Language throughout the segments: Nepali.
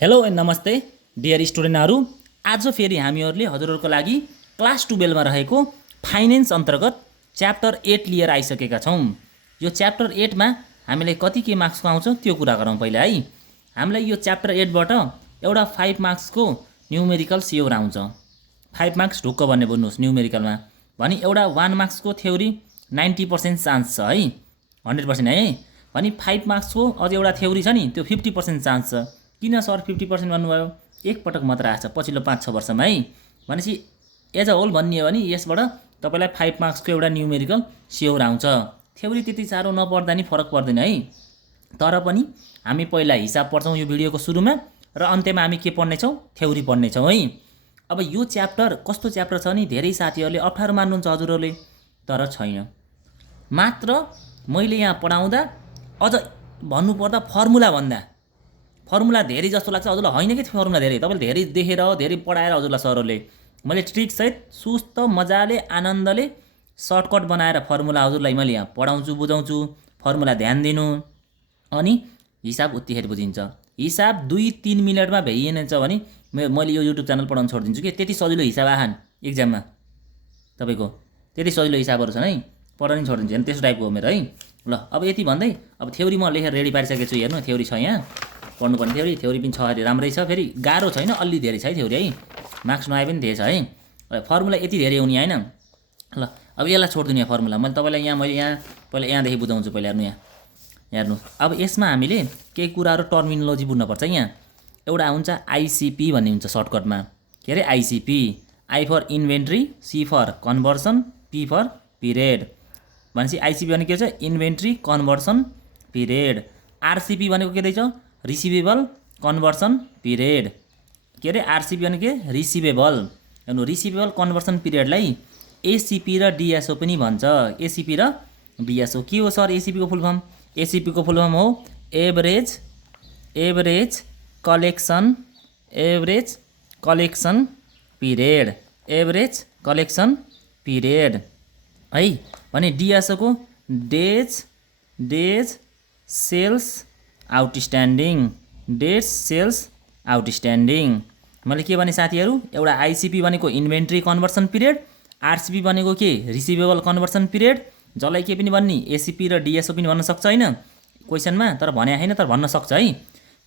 हेलो एन्ड नमस्ते डियर स्टुडेन्टहरू। आज फेरि हामीहरूले हजुरहरूको लागि क्लास 12 मा रहेको फाइनेन्स अन्तर्गत च्याप्टर 8 लिएर आइसकेका छौँ। यो च्याप्टर 8 मा हामीलाई कति के मार्क्सको आउँछ त्यो कुरा गरौँ पहिला है। हामीलाई यो च्याप्टर 8 बाट एउटा 5 मार्क्सको न्युमेरिकल स्योर आउँछ। 5 मार्क्स ढुक्क भन्ने बुझ्नुहोस् न्युमेरिकलमा। भने एउटा 1 मार्क्सको थ्योरी 90% चान्स छ है, 100% है। भने 5 मार्क्सको अझ एउटा थ्योरी छ नि, त्यो 50% चान्स छ। किन सर 50% भन्नुभयो? एक पटक मात्र आएको छ पछिल्लो 5-6 वर्षमा है। भनेपछि एज अ होल भन्ने हो भने यसबाट तपाईँलाई 5 मार्क्सको एउटा न्युमेरिकल स्योर आउँछ। थ्योरी त्यति साह्रो नपढ्दा नि फरक पर्दैन है। तर पनि हामी पहिला हिसाब पढ्छौँ यो भिडियोको सुरुमा र अन्त्यमा हामी के पढ्नेछौँ? थ्योरी पढ्नेछौँ है। अब यो च्याप्टर कस्तो च्याप्टर छ नि, धेरै साथीहरूले अप्ठ्यारो मान्नुहुन्छ हजुरहरूले, तर छैन। मात्र मैले यहाँ पढाउँदा अझ भन्नुपर्दा फर्मुला धेरै जस्तो लाग्छ हजुरलाई, होइन कि फर्मुला धेरै, तपाईँले धेरै देखेर धेरै पढाएर हजुरलाई सरहरूले मैले ट्रिकसहित सुस्त मजाले आनन्दले सर्टकट बनाएर फर्मुला हजुरलाई मैले यहाँ पढाउँछु बुझाउँछु। फर्मुला ध्यान दिनु, अनि हिसाब उत्तिखेर बुझिन्छ। हिसाब 2-3 मिनटमा भइएनछ भने मैले यो युट्युब च्यानल पढाउन छोडिदिन्छु कि त्यति सजिलो हिसाब आहान इक्जाममा तपाईँको, त्यति सजिलो हिसाबहरू छन् है, पढाउनै छोडिदिन्छु हेर्नु, त्यस्तो टाइपको हो मेरो है। ल अब यति भन्दै अब थ्योरी म लेखेर रेडी पारिसकेको छु। हेर्नु थ्योरी छ यहाँ, पढ्नुपर्ने थ्योरी पनि छ, अरे राम्रै छ, फेरि गाह्रो छैन, अलि धेरै छ है थ्योरी है, मार्क्स नआए पनि धेरै छ है। फर्मुला यति धेरै हुने होइन। ल अब यसलाई छोडिदिनु यहाँ फर्मुला, मैले यहाँ पहिला यहाँदेखि बुझाउँछु। पहिला हेर्नु यहाँ हेर्नु, अब यसमा हामीले केही कुराहरू टर्मिनोलोजी बुझ्नुपर्छ। यहाँ एउटा हुन्छ आइसिपी भन्ने हुन्छ सर्टकटमा, के अरे ICP, I for inventory, C for conversion, P for period. भनेपछि आइसिपी भनेको के छ? Inventory conversion period. आरसिपी भनेको के रहेछ? Receivable conversion period. के अरे आरसिपी भनेको के? रिसिभेबल। हेर्नु रिसिभेबल कन्भर्सन पिरियडलाई एसिपी र डिएसओ पनि भन्छ। एसिपी र डिएसओ के हो सर एसिपीको फुल फर्म? एसिपीको फुल फर्म हो average collection period, average collection period है। भने डिएसओ को डेज सेल्स आउटस्ट्यान्डिङ, मैले के भने साथीहरू, एउटा आइसिपी भनेको इन्भेन्ट्री कन्भर्सन पिरियड, आरसिपी भनेको के? Receivable conversion period. जसलाई के पनि भन्ने एसिपी र डिएसओ पनि भन्न सक्छ होइन क्वेसनमा, तर भने होइन, तर भन्न सक्छ है।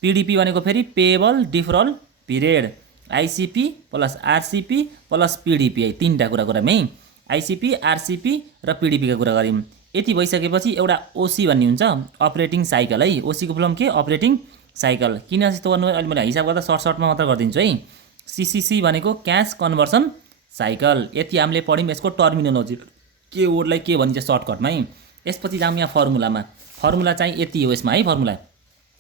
पिडिपी भनेको फेरि payable deferral period. ICP plus RCP plus PDP है, तीनवटा कुरा गरौँ है। आइसिपी आरसिपी र पिडिपीका कुरा गऱ्यौँ। यति भइसकेपछि एउटा ओसी भन्ने हुन्छ अपरेटिङ साइकल है। ओसीको फुल फर्म के? Operating cycle. किन यस्तो गर्नु? अहिले मैले हिसाब गर्दा सर्टमा मात्र गरिदिन्छु है। सिसिसी भनेको क्यास कन्भर्सन साइकल। यति हामीले पढ्यौँ यसको टर्मिनोलोजी, के वर्डलाई के भनिन्छ सर्टकटमा है। यसपछि जाउँ यहाँ फर्मुलामा। फर्मुला चाहिँ यति हो यसमा है, फर्मुला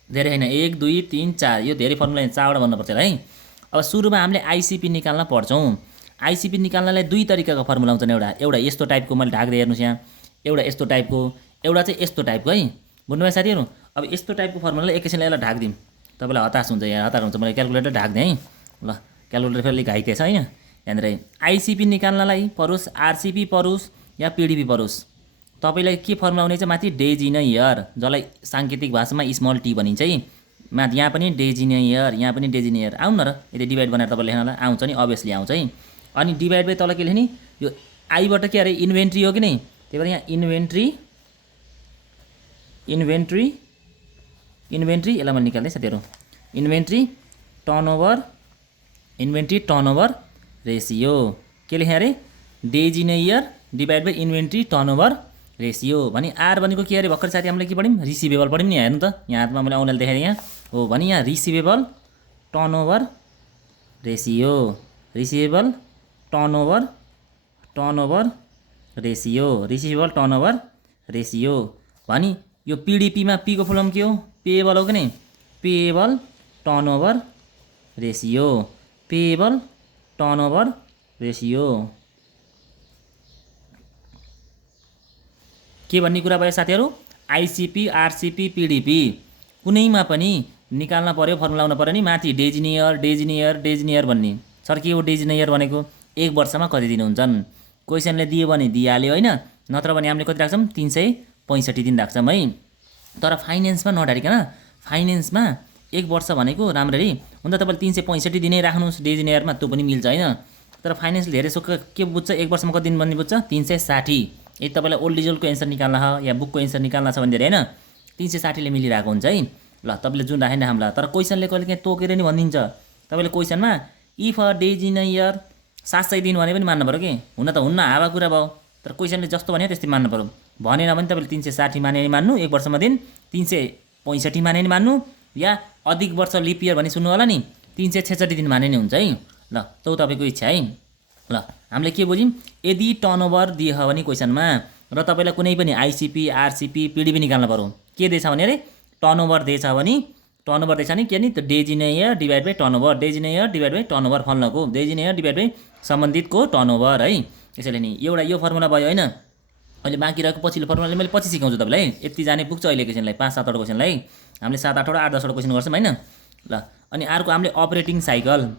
धेरै होइन, 1 2 3 4, यो धेरै फर्मुला 4वटा भन्नुपर्छ है। अब सुरुमा हामीले आइसिपी निकाल्न पर्छौँ। आइसिपी निकाल्नलाई दुई तरिकाको फर्मुला हुन्छन्। एउटा यस्तो टाइपको, मैले ढाक्दै हेर्नुहोस् यहाँ, एउटा यस्तो टाइपको, एउटा चाहिँ यस्तो टाइपको है। बुझ्नुभयो साथीहरू? अब यस्तो टाइपको फर्मुलालाई एकैछिन यसलाई ढाकिदिउँ, तपाईँलाई हताश हुन्छ यहाँ, हतार हुन्छ। मैले क्यालकुलेटर ढाक्दिएँ है। ल क्यालकुलेटर फेरि अलिक घाइते छ होइन यहाँनिर। आइसिपी निकाल्नलाई परोस् आरसिपी परोस् या पिडिपी परोस्, तपाईँलाई के फर्मुला हुनेछ? माथि डेज इन इयर, जसलाई साङ्केतिक भाषामा स्मल टी भनिन्छ है। माथि यहाँ पनि डेज इन इयर, यहाँ पनि डेज इन इयर। आउनु न र यदि डिभाइड बनाएर तपाईँले लेख्नलाई आउँछ नि, अभियसली आउँछ है। अनि डिभाइड बाई तल के लेख्ने? यो आईबाट के अरे इन्भेन्ट्री हो कि नै, त्यही भएर यहाँ इन्भेन्ट्री यसलाई मैले निकाल्दै साथीहरू, इन्भेन्ट्री टर्नओभर रेसियो। के लेखेँ अरे? Days in year divide by inventory turnover ratio. भने आर भनेको के अरे? भर्खर साथी हामीले के पढ्यौँ? रिसिभेबल पढ्यौँ नि। हेर्नु त यहाँ हातमा मैले औँलाले देखाएँ यहाँ हो। भने यहाँ receivable turnover ratio, receivable turnover ratio. भने यो पिडिपीमा पीको फुल फर्म के हो? पेएबल हो कि नै? Payable turnover ratio. के भन्ने कुरा भयो साथीहरू? आइसिपी आरसिपी पिडिपी कुनैमा पनि निकाल्न पर्यो, फर्मुला आउनु पर्यो नि। माथि डेज इन इयर भन्ने सर के हो? डेज इन इयर भनेको 1 वर्षमा कति दिन हुन्छन्? क्वेसनले दियो भने दिइहाल्यो होइन, नत्र भने हामीले कति राख्छौँ? 365 दिन राख्छौँ है। तर फाइनेन्समा नढारिकन, फाइनेन्समा 1 वर्ष भनेको राम्ररी हुन त तपाईँले 365 दिनै राख्नुहोस् डेज इन इयरमा, त्यो पनि मिल्छ होइन। तर फाइनेन्सले धेरै सो के बुझ्छ, 1 वर्षमा कति दिन भन्ने बुझ्छ, 360। यदि तपाईँलाई ओल्ड डिजलको एन्सर निकाल्न छ या बुकको एन्सर निकाल्न छ भने होइन 360ले मिलिरहेको हुन्छ है। ल तपाईँले जुन राखेन हामीलाई, तर क्वेसनले कहिले काहीँ तोकेर नि भनिदिन्छ। तपाईँले क्वेसनमा if a days in a year 700 दिन भने पनि मान्नु पऱ्यो कि, हुन त हुन्न हावा कुरा भयो, तर क्वेसनले जस्तो भन्यो त्यस्तै मान्नु पऱ्यो। भनेन भने तपाईँले 360 माने नि मान्नु 1 वर्षमा दिन, 365 माने नि मान्नु, या अधिक वर्ष लिप इयर भनी सुन्नु होला नि 366 दिन माने नि हुन्छ है। ल त्यो तपाईँको इच्छा है। ल हामीले के बुझ्यौँ, यदि टर्नओभर दिए भने क्वेसनमा र तपाईँलाई कुनै पनि आइसिपी आरसिपी पिडिपी निकाल्नु पऱ्यो, के दिएछ भने अरे टर्नओभर दिएछ भने, टर्नओभर दिएछ नि के नि त days in year divide by turnover, days in year divide by turnover फल्नको, days in year divide by सम्बन्धितको टर्नओभर है। त्यसैले नि एउटा यो फर्मुला भयो होइन। अहिले बाँकी रहेको पछिल्लो फर्मुलाले मैले पछि सिकाउँछु तपाईँलाई, यति जाने पुग्छ अहिले क्वेसनलाई, 5-7वटा क्वेसनलाई हामीले 7-8वटा 8-10वटा क्वेसन गर्छौँ होइन। ल अनि अर्को हामीले अपरेटिङ साइकल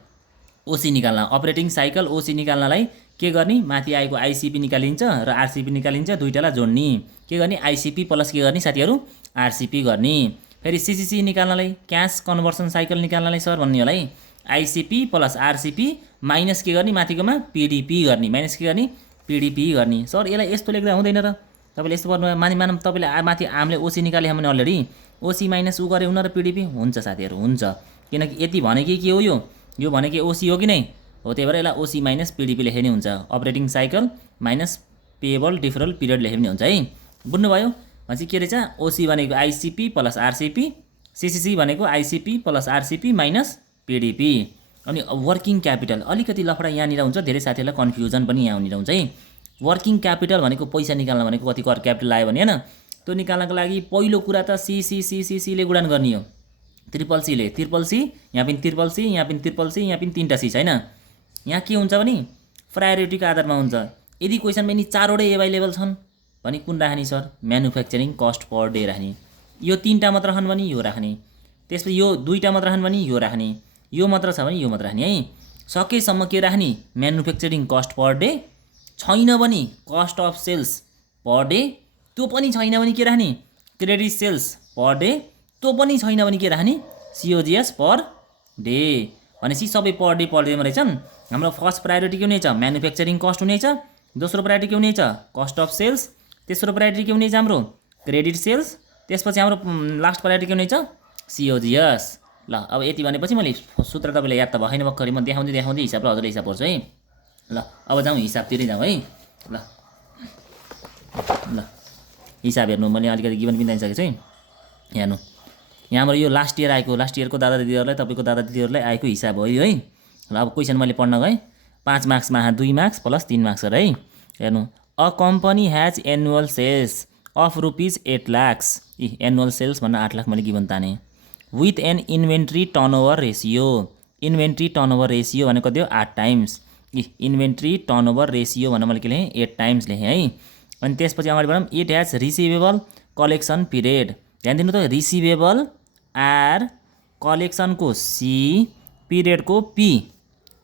ओसी निकाल्न, अपरेटिङ साइकल ओसी निकाल्नलाई के गर्ने, माथि आएको आइसिपी निकालिन्छ र आरसिपी निकालिन्छ, दुईटालाई जोड्ने, के गर्ने आइसिपी प्लस के गर्ने साथीहरू आरसिपी गर्ने। फेरि सिसिसी निकाल्नलाई क्यास कन्भर्सन साइकल निकाल्नलाई सर भन्ने होला है, आइसिपी प्लस आरसिपी माइनस के गर्ने माथिकोमा पिडिपी गर्ने, माइनस के गर्ने पिडिपी गर्ने। सर यसलाई यस्तो लेख्दा हुँदैन र, तपाईँले यस्तो गर्नु मानौँ तपाईँले माथि हामीले ओसी निकाल्यो भने अलरेडी ओसी माइनस उ गरे हुन र पिडिपी हुन्छ साथीहरू हुन्छ, किनकि यति भनेकै के हो, यो भनेकै ओसी हो कि नै हो, त्यही भएर यसलाई ओसी माइनस पिडिपी लेखे नि हुन्छ, operating cycle minus payable deferral period लेखे पनि हुन्छ है। बुझ्नुभयो भनेपछि के रहेछ, ओसी भनेको आइसिपी प्लस आरसिपी, सिसिसी भनेको आइसिपी प्लस आरसिपी माइनस पिडिपी। अनि वर्किङ क्यापिटल अलिकति लफडा यहाँनिर हुन्छ, धेरै साथीहरूलाई कन्फ्युजन पनि यहाँनिर हुन्छ है। वर्किङ क्यापिटल भनेको पैसा निकाल्न भनेको कति कर क्यापिटल आयो भने होइन, त्यो निकाल्नको लागि पहिलो कुरा त सीले गुणन गर्ने हो, ट्रिपल सीले, ट्रिपल सी यहाँ पनि ट्रिपल सी, यहाँ पनि ट्रिपल सी, यहाँ पनि 3टा सी छैन। यहाँ के हुन्छ भने प्रायोरिटीको आधारमा हुन्छ। यदि क्वेसनमा यिनी 4वटै एभाइलेबल छन् भने कुन राख्ने sir, manufacturing cost per day राख्ने, यो 3टा मात्र रहन् भने यो राख्ने, त्यसपछि यो 2टा मात्र रहन् भने यो राख्ने, यो मात्र छ भने यो मात्र राख्ने है। सकेसम्म के राख्ने, म्यानुफ्याक्चरिङ कस्ट पर डे, छैन भने cost of sales per day, त्यो पनि छैन भने के राख्ने क्रेडिट सेल्स पर डे, त्यो पनि छैन भने के राख्ने सिओजिएस पर डे। भनेपछि सबै पर डेमा रहेछन्। हाम्रो फर्स्ट प्रायोरिटी के हुनेछ, म्यानुफ्याक्चरिङ कस्ट हुनेछ, दोस्रो प्रायोरिटी के हुनेछ कस्ट अफ सेल्स, तेस्रो प्रायोरिटी के हुनेछ हाम्रो क्रेडिट सेल्स, त्यसपछि हाम्रो लास्ट प्रायोरिटी के हुनेछ सिओजिएस। ल अब यति भनेपछि मैले सूत्र तपाईँले याद त भएन भर्खरै, म देखाउँदै हिसाब र हजुरले हिसाब पर्छु है। ल अब जाउँ हिसाबतिरै जाउँ है। ल हिसाब हेर्नु, मैले अलिकति गिभन पनि दिइसकेको छु है। हेर्नु यहाँ हाम्रो यो लास्ट इयरको दादा दिदीहरूलाई, तपाईँको दादा दिदीहरूलाई आएको हिसाब हो यो है। ल अब क्वेसन मैले पढ्न गएँ, 5 मार्क्समा 2 मार्क्स प्लस 3 मार्क्स है। हेर्नु, a company has annual sales of ₹8 lakh, annual sales भन्न 8 लाख मैले गिभन ताने, with an inventory turnover ratio, inventory turnover ratio भनेको कति हो 8 टाइम्स, इन्भेन्ट्री टर्नओभर रेसियो भनेर मैले के लेखेँ 8 टाइम्स लेखेँ है। अनि त्यसपछि अगाडि बढौँ, it has receivable collection period, ध्यान दिनु त रिसिभेबल आर कलेक्सनको सी पिरियडको P,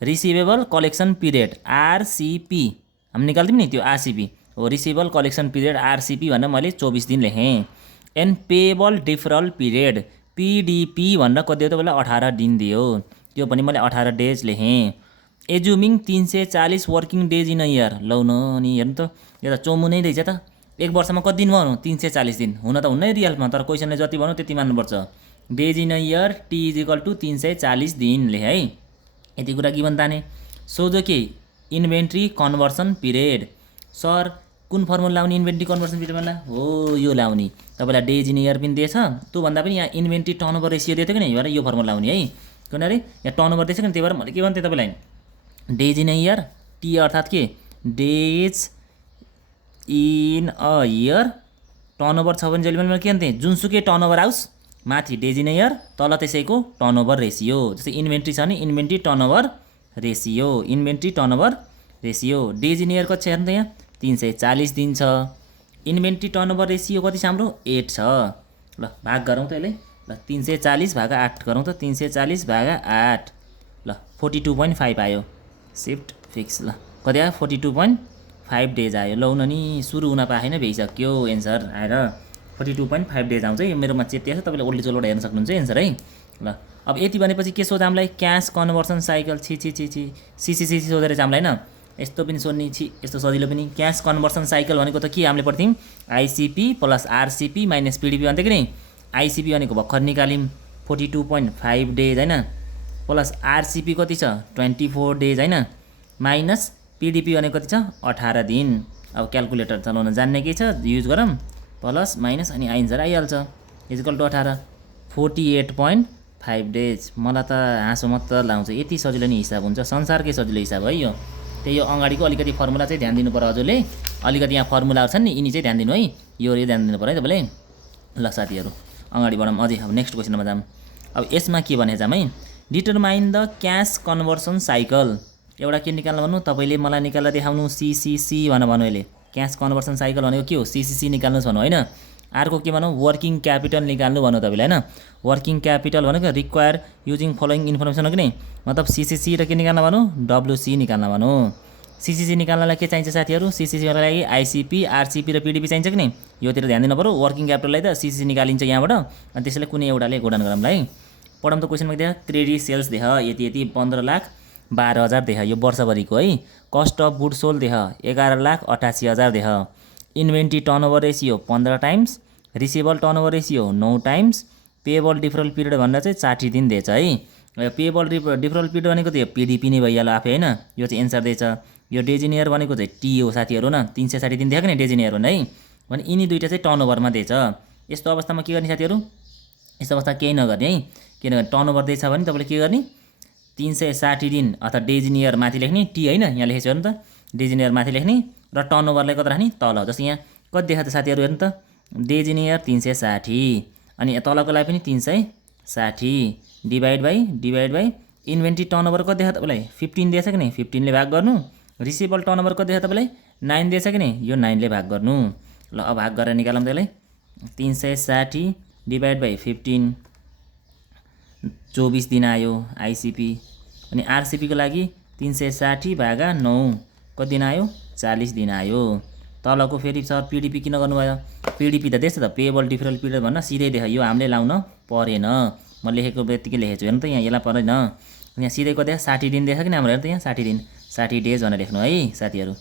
receivable collection period RCP हामी निकाल्थ्यौँ नि त्यो आरसिपी हो, रिसिभेबल कलेक्सन पिरियड आरसिपी भनेर मैले 24 दिन लेखेँ। And payable deferral period PDP भनेर कति हो तपाईँलाई 18 दिन दियो, त्यो पनि मैले 18 डेज लेखेँ। Assuming 340 working days in a year, लौ न अनि हेर्नु त यो त चोमु नै रहेछ त, 1 वर्षमा कति दिन भन्नु 340 दिन, हुन त हुन्न रियलमा, तर क्वेसनले जति भन्नु त्यति मान्नुपर्छ। Days in a year T is equal to 340 दिन लेखेँ है। यति कुरा गिभन ताने। सोझो के इन्भेन्ट्री कन्भर्सन पिरियड, सर कुन फर्मुला लाउने इन्भेन्ट्री कन्भर्सन पिरियडमा हो यो लाउने, तपाईँलाई डेज इन इयर पनि दिएछ, त्योभन्दा पनि यहाँ इन्भेन्ट्री टर्नओभर रेसियो दिएको कि नै, यो फर्मुला लाउने है। किनभने यहाँ टर्नओभर दिएछ कि त्यही भएर मैले के भन्थेँ तपाईँलाई days in a year T अर्थात् के days in a year, turnover छ भने जहिले पनि मैले के भन्थेँ जुनसुकै टर्नओभर आओस् माथि डेज इन अ इयर, तल त्यसैको टर्नओभर रेसियो, जस्तै इन्भेन्ट्री छ भने inventory turnover ratio, inventory turnover ratio. Days in year कति छ हेर्नु त यहाँ 340 दिन छ, इन्भेन्ट्री टर्नओभर रेसियो कति छ हाम्रो 8 छ। ल भाग गरौँ त यसले, ल 340 भागा 8 गरौँ त, 340 भागा 8, ल 42.5 आयो, सिफ्ट फिक्स, ल कति आयो 42.5 डेज आयो। लौ न नि सुरु हुन पाएन भइसक्यो एन्सर आएर 42.5 डेज आउँछ है। मेरोमा चेतिया छ, तपाईँले ओल्ड डिजलबाट हेर्न सक्नुहुन्छ एन्सर है। ल अब यति भनेपछि के सोध्छ हामीलाई क्यास कन्भर्सन साइकल छि छि छि छि सिसिसी सोधेर चाहिँ हामीलाई होइन यस्तो पनि सोध्ने छि यस्तो सजिलो पनि क्यास कन्भर्सन साइकल भनेको त के हामीले पढ्थ्यौँ आइसिपी प्लस आरसिपी माइनस पिडिपी भन्थ्यो कि नि आइसिपी भनेको भर्खर निकाल्यौँ 42.5 डेज होइन प्लस आरसिपी कति छ 24 डेज होइन माइनस पिडिपी भनेको कति छ 18 दिन अब क्यालकुलेटर चलाउन जान्ने के छ युज गरौँ प्लस माइनस अनि आन्सर आइहाल्छ इक्वल टु 18 48.5 डेज मलाई त हाँसो मात्र लाउँछ यति सजिलो नि हिसाब हुन्छ संसारकै सजिलो हिसाब है यो त्यही यो अगाडिको अलिकति फर्मुला चाहिँ ध्यान दिनु पर्यो हजुरले अलिकति यहाँ फर्मुलाहरू छन् नि यिनी चाहिँ ध्यान दिनु है यो ध्यान दिनु पर्यो है तपाईँले ल साथीहरू अगाडि बढौँ अझै अब नेक्स्ट क्वेसनमा जाऊँ अब यसमा के भने जाऊँ है determine the cash conversion cycle एउटा के निकाल्नु भन्नु तपाईँले मलाई निकालेर देखाउनु सिसिसी भन्नु अहिले क्यास कन्भर्सन साइकल भनेको के हो सिसिसी निकाल्नुहोस् भन्नु होइन अर्को के भनौँ वर्किङ क्यापिटल निकाल्नु भन्नु तपाईँले होइन वर्किङ क्यापिटल भनेको रिक्वायर युजिङ फलोइङ इन्फर्मेसन हो कि नै मतलब सिसिसी र के निकाल्न भनौँ डब्लुसी निकाल्न भनौँ सिसिसी निकाल्नलाई के चाहिन्छ साथीहरू सिसिसीको लागि आइसिपी आरसिपी र पिडिपी चाहिन्छ कि नै योतिर ध्यान दिनु पऱ्यो वर्किङ क्यापिटललाई त सिसिसी निकालिन्छ यहाँबाट अनि त्यसैले कुनै एउटाले गुणन गरौँलाई पढौँ त क्वेसनमा देखा क्रेडिट सेल्स देख यति 15,12,000 देख यो वर्षभरिको है कस्ट अफ गुड सोल्ड देख 11,88,000 देख inventory turnover ratio 15 times receivable turnover ratio 9 times payable deferral period भनेर चाहिँ 60 दिन दिएछ है पेएबल डिफरल पिरियड भनेको त यो पिडिपी नै भइहाल्यो आफै होइन यो चाहिँ एन्सर दिएछ यो डेजिनियर भनेको चाहिँ टी हो साथीहरू न 360 दिन देखाएको नि डेजिनियर भने है भने यिनी दुईवटा चाहिँ टर्नओभरमा दिएछ यस्तो अवस्थामा के गर्ने साथीहरू यस्तो अवस्था केही नगर्ने है किनभने टर्नओभर दिएछ भने तपाईँले के गर्ने 360 दिन अथवा डेजिनियर माथि लेख्ने टी होइन यहाँ लेखेको हेर्नु त डेजिनियर माथि लेख्ने र टर्नओभरलाई कता राख्ने तल जस्तो यहाँ कति देखा त साथीहरू हेर्नु त डेजिनियर 360 अनि तलको लागि पनि 360 डिभाइड बाई इन्भेन्ट्री टर्नओभर कति देखा तपाईँलाई 15 दिएछ कि नै 15 ले भाग गर्नु रिसिभेबल टर्नओभर कति देखा तपाईँलाई 9 दिएछ कि नै यो 9 ले भाग गर्नु ल अब भाग गरेर निकालौँ त्यसलाई 360 डिभाइड बाई 15 24 दिन आयो आइसिपी अनि आरसिपीको लागि 360 भागा 9 कति दिन आयो 40 दिन आयो तलको फेरि सर पिडिपी किन गर्नुभयो पिडिपी त त्यस्तो त पेएबल डिफरल पिरियड भन्न सिधै देखायो यो हामीले लाउन परेन म लेखेको बित्तिकै लेखेको छु हेर्नु त यहाँ यसलाई परेन यहाँ सिधै कति 60 दिन देखाएको नि हाम्रो हेर्नु त यहाँ 60 दिन 60 डेज भनेर लेख्नु है साथीहरू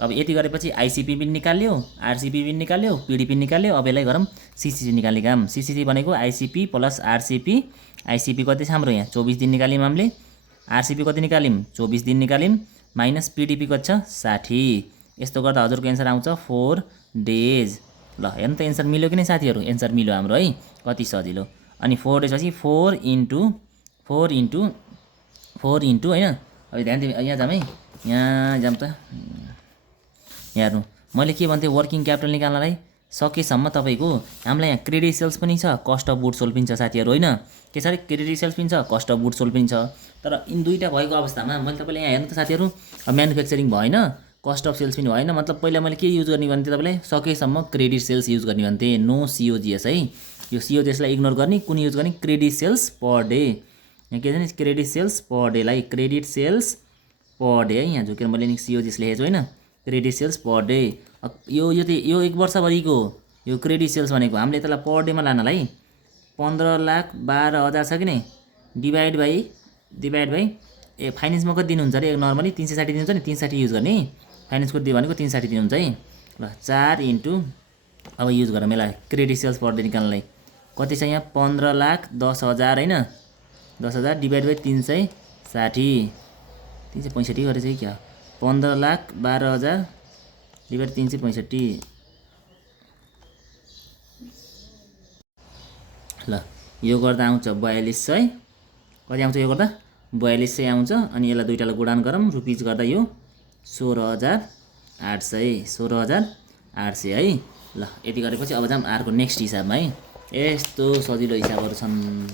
अब यति गरेपछि आइसिपी पनि निकाल्यो आरसिपी पनि निकाल्यो पिडिपी निकाल्यो अब यसलाई गरौँ सिसिसी निकाल्ने काम सिसिसी भनेको आइसिपी प्लस आरसिपी आइसिपी कति छ हाम्रो यहाँ 24 दिन निकाल्यौँ हामीले आरसिपी कति निकाल्यौँ 24 दिन निकाल्यौँ माइनस पिडिपी कति छ 60 यस्तो गर्दा हजुरको एन्सर आउँछ 4 डेज ल हेर्नु त एन्सर मिल्यो कि नै साथीहरू एन्सर मिल्यो हाम्रो है कति सजिलो अनि 4 डेज पछि 4 इन्टु 4 इन्टु होइन अब ध्यान दिनु यहाँ जाऊँ है यहाँ जाऊँ त यहाँ हेर्नु मैले के भन्थेँ वर्किङ क्यापिटल निकाल्नलाई सकेसम्म तपाईँको हामीलाई यहाँ क्रेडिट सेल्स पनि छ कस्ट अफ गुड सोल्ड पनि छ साथीहरू होइन के छ अरे क्रेडिट सेल्स पनि छ कस्ट अफ गुड सोल्ड पनि छ तर यिन दुईवटा भएको अवस्थामा मैले तपाईँलाई यहाँ हेर्नु त साथीहरू म्यानुफ्याक्चरिङ भएन कस्ट अफ सेल्स पनि भएन मतलब पहिला मैले के युज गर्ने भन्थेँ तपाईँलाई सकेसम्म क्रेडिट सेल्स युज गर्ने भन्थेँ नो सिओजिएस है यो सिओजिएसलाई इग्नोर गर्ने कुन युज गर्ने क्रेडिट सेल्स पर डे यहाँ के छ नि क्रेडिट सेल्स पर डेलाई क्रेडिट सेल्स पर डे है यहाँ झुकेर मैले सिओजिएस लेखेको छु होइन क्रेडिट सेल्स पर डे यो एक वर्षभरिको यो क्रेडिट सेल्स भनेको हामीले त्यसलाई पर डेमा लानलाई 15,12,000 छ कि नै डिभाइड बाई ए फाइनेन्समा कति दिनुहुन्छ अरे नर्मली 360 दिनुहुन्छ नि 360 युज गर्ने फाइनेन्सको दियो भनेको 360 दिनुहुन्छ है ल 4 इन्टु अब युज गरौँ यसलाई क्रेडिट सेल्स पर डे निकाल्नलाई कति छ यहाँ 15,10,000 होइन 10,000 डिभाइड बाई 360 गरेछ है क्या 15,12,000 डिभाइड 365 ल यो गर्दा आउँछ 4200 कति आउँछ यो गर्दा 4200 आउँछ अनि यसलाई दुईटालाई गुणान गरौँ रुपिज गर्दा यो 16,800 है ल यति गरेपछि अब जाऊँ अर्को नेक्स्ट हिसाबमा है यस्तो सजिलो हिसाबहरू छन्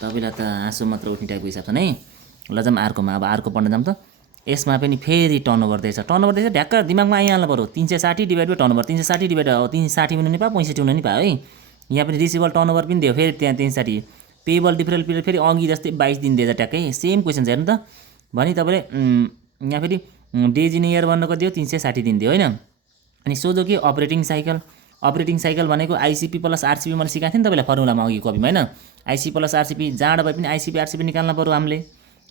तपाईँलाई त हाँसो मात्र उठ्ने टाइपको हिसाब छन् है ल जाऊँ अर्कोमा अब अर्को पढ्न जाऊँ त यसमा पनि फेरि टर्नओभर दिएछ ढ्याक्क दिमागमा आइहाल्नु पऱ्यो 360 डिभाइड बाई टर्नओभर 360 डिभाइड 360 हुनु नि पायो 65 हुनु नि पायो है यहाँ पनि रिसिभेबल टर्नओभर पनि दियो फेरि त्यहाँ 360 पेएबल डिफरल पिरियड फेरि अघि जस्तै 22 दिन दिएछ ट्याक्कै सेम क्वेसन छ हेर्नु त भने तपाईँले यहाँ फेरि डेजिनियर भन्नको दियो 360 दिन दियो होइन अनि सोधो के अपरेटिङ अपरेटिङ साइकल भनेको आइसिपी प्लस आरसिपी मैले सिकाएको थिएँ नि तपाईँलाई फर्मुलामा अघि कपीमा होइन। आइसिपी प्लस आरसिपी जहाँबाट भए पनि आइसिपी आरसिपी निकाल्न पऱ्यो हामीले।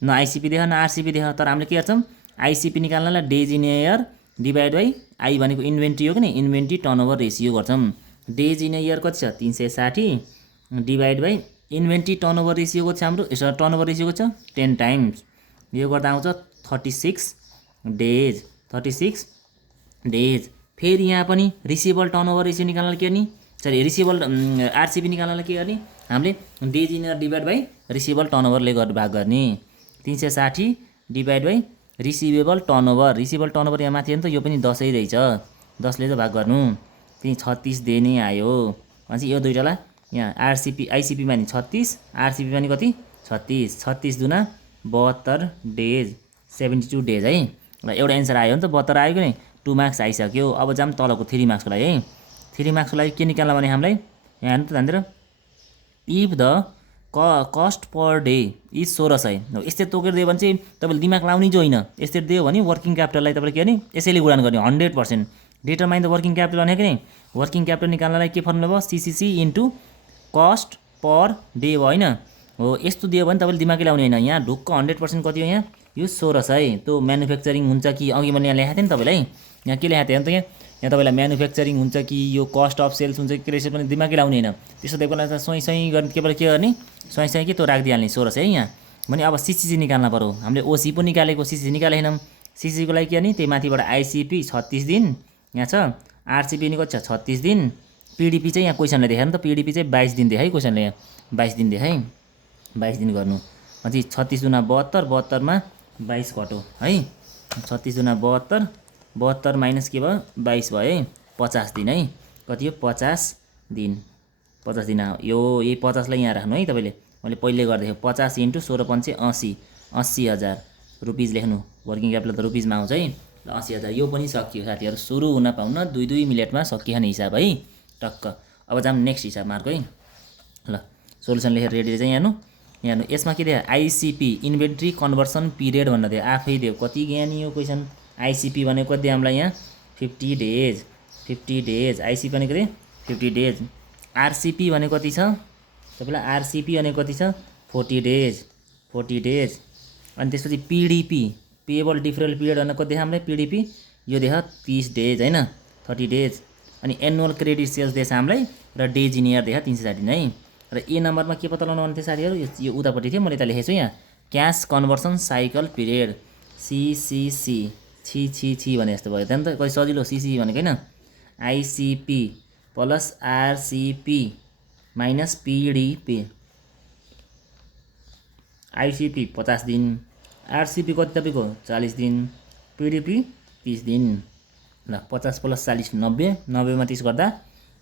न आइसिपी देख न आरसिपी देख, तर हामीले के गर्छौँ आइसिपी निकाल्नलाई days in a year divide by I भनेको इन्भेन्ट्री हो कि नि, इन्भेन्ट्री टर्नओभर रेसियो गर्छौँ। डेज इन ए इयर कति छ 360 divide by inventory turnover ratio कति छ हाम्रो, यसो टर्नओभर रेसियो कति छ 10 टाइम्स, यो गर्दा आउँछ 36 डेज 36 डेज। फेरि यहाँ पनि रिसिभेबल टर्नओभर रेसियो निकाल्नलाई के गर्ने, सरी रिसिभेबल आरसिपी निकाल्नलाई के गर्ने हामीले days in year divide by receivable टर्नओभरले भाग गर्ने। 360 divide by receivable turnover, receivable turnover यहाँ माथि हो नि त, यो पनि 10 रहेछ, 10ले चाहिँ भाग गर्नु, त्यही 36 दे नै आयो। भनेपछि यो दुईटालाई यहाँ आरसिपी आइसिपीमा नि 36 आरसिपीमा नि कति 36, 36 दुना 72 डेज 72 डेज है। ल एउटा एन्सर आयो नि त 72 आयो कि नै, 2 मार्क्स आइसक्यो। अब जाम तलको 3 मार्क्सको लागि है। 3 मार्क्सको लागि के निकाल्न भने हामीलाई यहाँ हेर्नु त ध्यान दिएर, if the cost per day is 1600, यस्तै तोकेर दियो भने चाहिँ तपाईँले दिमाग लाउने जो होइन, यस्तै दियो भने वर्किङ क्यापिटललाई तपाईँले के गर्ने यसैले गुणान गर्ने 100%। डिटरमाइन द वर्किङ क्यापिटल भनेको नि वर्किङ क्यापिटल निकाल्नलाई के फर्मुला भयो सिसिसी इन्टु कस्ट पर डे भयो होइन। हो यस्तो दियो भने तपाईँले दिमागै लाउने होइन, यहाँ ढुक्क 100% कति हो यहाँ यो 1600। त्यो म्यानुफ्याक्चरिङ हुन्छ कि अघि मैले यहाँ लेखाएको थिएँ नि तपाईँलाई, यहाँ के लेखाएको थिएँ त यहाँ तपाईँलाई म्यानुफ्याक्चरिङ हुन्छ कि यो कस्ट अफ सेल्स हुन्छ कि रहेछ पनि दिमागै लाउने होइन। त्यसो दिएको बेला त सोही गर्ने केवल के गर्ने सोही कि त्यो राखिदिइहाल्ने 1600 है यहाँ। भने अब सिसिसी निकाल्न पऱ्यो, हामीले ओसी पो निकालेको सिसिसी निकालेनौँ। सिसिसीको लागि के गर्ने त्यही माथिबाट आइसिपी 36 दिन यहाँ छ, आरसिपी नि कति छ 36 दिन, पिडिपी चाहिँ यहाँ क्वेसनले देखायो नि त, पिडिपी चाहिँ 22 दिन देखायो क्वेसनले, यहाँ 22 दिन देखाइ 22 दिन गर्नु। अझै 36 दुना 72, 72मा 22 घट्यो है, 36 दुना 72, 72 माइनस के भयो 22 भयो है, 50 दिन है, कति हो 50 दिन, 50 दिन यो यही 50लाई यहाँ राख्नु है तपाईँले, मैले पहिले गर्दै 50 इन्टु 16 पन्चे 80, 80,000 रुपिज लेख्नु, वर्किङ क्यापिटल त रुपिजमा आउँछ है। ल 80,000 यो पनि सकियो साथीहरू, सुरु हुन पाउन 2 मिनटमा सकिहाल्ने हिसाब है टक्क। अब जाम नेक्स्ट हिसाब मार्क है। ल सोल्युसन लेखेर रेडी चाहिँ यहाँ यसमा के दियो आइसिपी इन्भेन्ट्री कन्भर्सन पिरियड भनेर दियो, आफै दियो कति ज्ञानी यो क्वेसन। आइसिपी भनेको कति दियो हामीलाई यहाँ 50 डेज, 50 डेज आइसिपी भनेको दियो 50 डेज। आरसिपी भनेको कति छ तपाईँलाई, आरसिपी भनेको कति छ 40 डेज, 40 डेज। अनि त्यसपछि पिडिपी पेएबल डिफरेबल पिरियड भनेको कति हामीलाई पिडिपी यो देख 30 डेज होइन 30 डेज। अनि एनुअल क्रेडिट सेल्स दिएछ हामीलाई र डेज इन इयर देख 360 दिन है। र ए नम्बरमा के पत्ता लगाउनु भन्थ्यो साथीहरू, यो उतापट्टि थियो मैले त लेखेको छु यहाँ क्यास कन्भर्सन साइकल पिरियड सिसिसी, छी भने जस्तो भयो त्यहाँ त कति सजिलो सिसी भनेको होइन। आइसिपी प्लस आरसिपी माइनस पिडिपी, आइसिपी 50 दिन, आरसिपी कति तपाईँको 40 दिन, पिडिपी 30 दिन। ल 50 प्लस 40 90, 90मा 30 गर्दा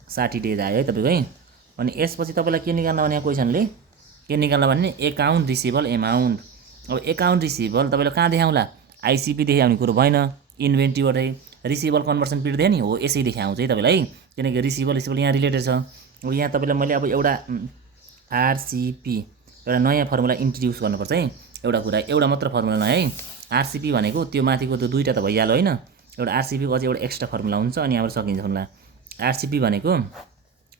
60 डेज आयो है तपाईँको है। अनि यसपछि तपाईँलाई के निकाल्न भने क्वेसनले के निकाल्न भने एकाउन्ट रिसिभेबल एमाउन्ट। अब एकाउन्ट रिसिभेबल तपाईँले कहाँ देखाउँला आइसिपी देखाउने कुरो भएन, इन्भेन्ट्रीबाटै रिसिभेबल कन्भर्सन पिरियड दियो नि हो यसै देखाउँछ है तपाईँलाई, किनकि रिसिभेबल यहाँ रिलेटेड छ। अब यहाँ तपाईँलाई मैले अब एउटा आरसिपी एउटा नयाँ फर्मुला इन्ट्रोड्युस गर्नुपर्छ है, एउटा कुरा एउटा मात्र फर्मुला नयाँ है। आरसिपी भनेको त्यो माथिको त्यो दुईवटा त भइहाल्यो होइन, एउटा आरसिपीको अझै एउटा एक्स्ट्रा फर्मुला हुन्छ अनि हाम्रो सकिन्छ फर्मुला। आरसिपी भनेको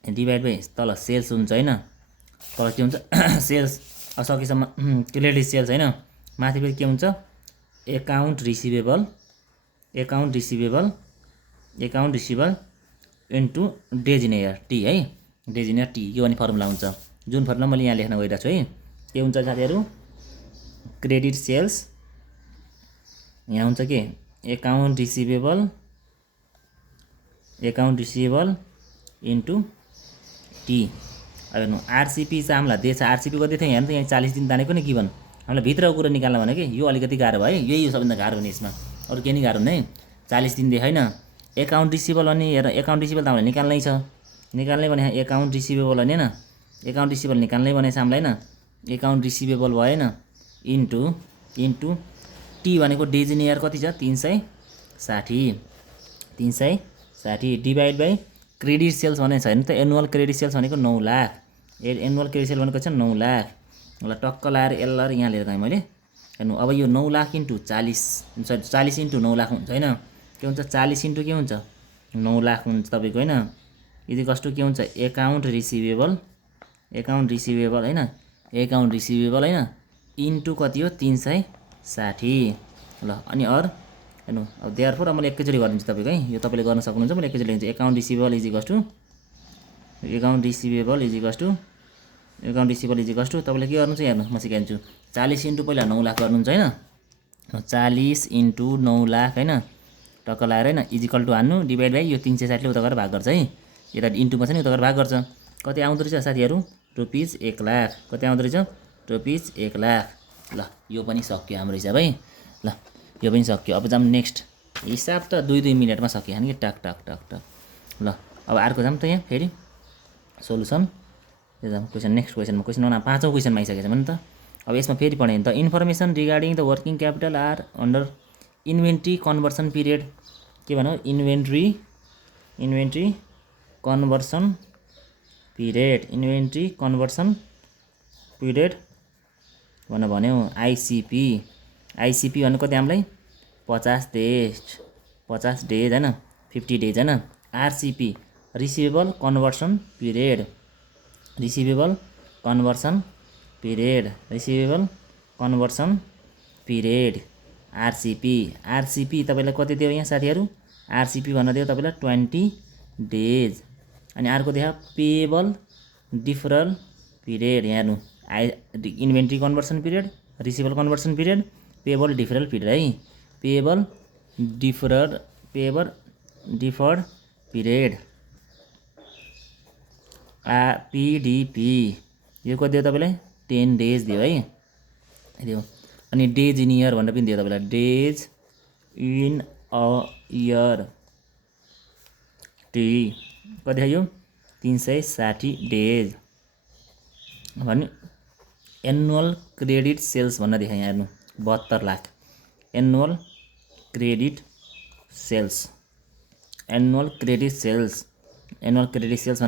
डिभाइड बाई तल सेल्स हुन्छ होइन, तल के हुन्छ सेल्स, अब सकेसम्म क्रेडिट सेल्स होइन, माथि फेरि के हुन्छ account receivable, account receivable, account receivable into days in year T है, डेज इन इयर टी यो अनि फर्मुला हुन्छ, जुन फर्मुला मैले यहाँ लेख्न गइरहेको छु है। के हुन्छ साथीहरू क्रेडिट सेल्स यहाँ हुन्छ के account receivable, account receivable into T. अब हेर्नु आरसिपी चाहिँ हामीलाई दिएछ, आरसिपी कति थियो यहाँ त यहाँ 40 दिन तानेको नि गिभन, हामीलाई भित्रको कुरा निकाल्न भने कि यो अलिकति गाह्रो भयो है, यही हो सबभन्दा गाह्रो हुने यसमा, अरू केही गाह्रो हुने 40 दिन देखाएन। एकाउन्ट रिसिभेबल अनि हेर एकाउन्ट रिसिभेबल त हामीलाई निकाल्नै छ, निकाल्नै भने एकाउन्ट रिसिभेबल होइन, एकाउन्ट रिसिभेबल निकाल्नै भनेछ हामीलाई होइन, एकाउन्ट रिसिभेबल भएन इन्टु इन्टु टी भनेको डेज इन इयर कति छ 360, 360 डिभाइड बाई क्रेडिट सेल्स भनेको छ होइन त, एनुअल क्रेडिट सेल्स भनेको 9 लाख, एनुअल क्रेडिट सेल्स भनेको छ 9 लाख। ल टक्क लाएर एलआर यहाँ लिएर गएँ मैले। हेर्नु अब यो 9 lakh into 40 sorry 40 into 9 lakh हुन्छ होइन, के हुन्छ 40 इन्टु के हुन्छ 9 लाख हुन्छ तपाईँको होइन, इजिकल्स टु के हुन्छ एकाउन्ट रिसिभेबल हैन एकाउन्ट रिसिभेबल हैन इन्टु कति हो 360 ल अनि अर हेर्नु अब देयरफोर मैले एकैचोटि गरिदिन्छु तपाईको है यो तपाईले गर्न सक्नुहुन्छ मैले एकैचोटि लेख्छु एकाउन्ट रिसिभेबल इजिकल्स टु तपाईले के गर्नुहुन्छ हेर्नु म सिकाइदिन्छु 40 इन्टु पहिला 9 लाख गर्नुहुन्छ हैन 40 इन्टु 9 लाख हैन टक्क लाएर हैन इजिकल टु हान्नु डिभाइड बाइ यो 360 ले उता गरेर भाग गर्छ है यता इन्टुमा छ नि उता गरेर भाग गर्छ कति आउँदो रहेछ साथीहरु रुपीस 1 लाख कति आउँदो रहेछ रुपीस 1 लाख ल यो पनि सक्यो हाम्रो हिसाब है ल यो पनि सक्यो अब जाम नेक्स्ट हिसाब त 2 मिनेटमा सकिहाल्यो नि टक टक टक टक ल अब अर्को जाम त यहाँ फेरि सोलुसन यो जाम क्वेशन नेक्स्ट क्वेशनमा क्वेशन नम्बर 5औं क्वेशनमा आइसकेछ भने त अब यसमा फेरि पढ्यो नि त information regarding the working capital or under inventory conversion period के भन्नु इन्भेन्ट्री कन्भर्सन पिरियड भनेर भन्यो आइसिपी भन्नु कति हामीलाई 50 डेज हैन 50 डेज हैन RCP receivable conversion period RCP तपाईलाई कति दियो यहाँ साथीहरु आरसिपी भन्न दियो तपाईलाई 20 डेज अनि अर्को देखा पेएबल डिफरल पिरियड यहाँ हेर्नु inventory conversion period receivable conversion period payable deferral period है पेएबल डिफर्ड पिरियड पीडीपी यो कति दियो तपाईलाई 10 डेज दियो है दियो अनि डेज इन इयर भनेर पनि दियो तपाईलाई days in a year T कति आयो 360 डेज भने एनुअल क्रेडिट सेल्स भनेर देखाए यहाँ हेर्नु 72 लाख एनुअल क्रेडिट सेल्स भन्नु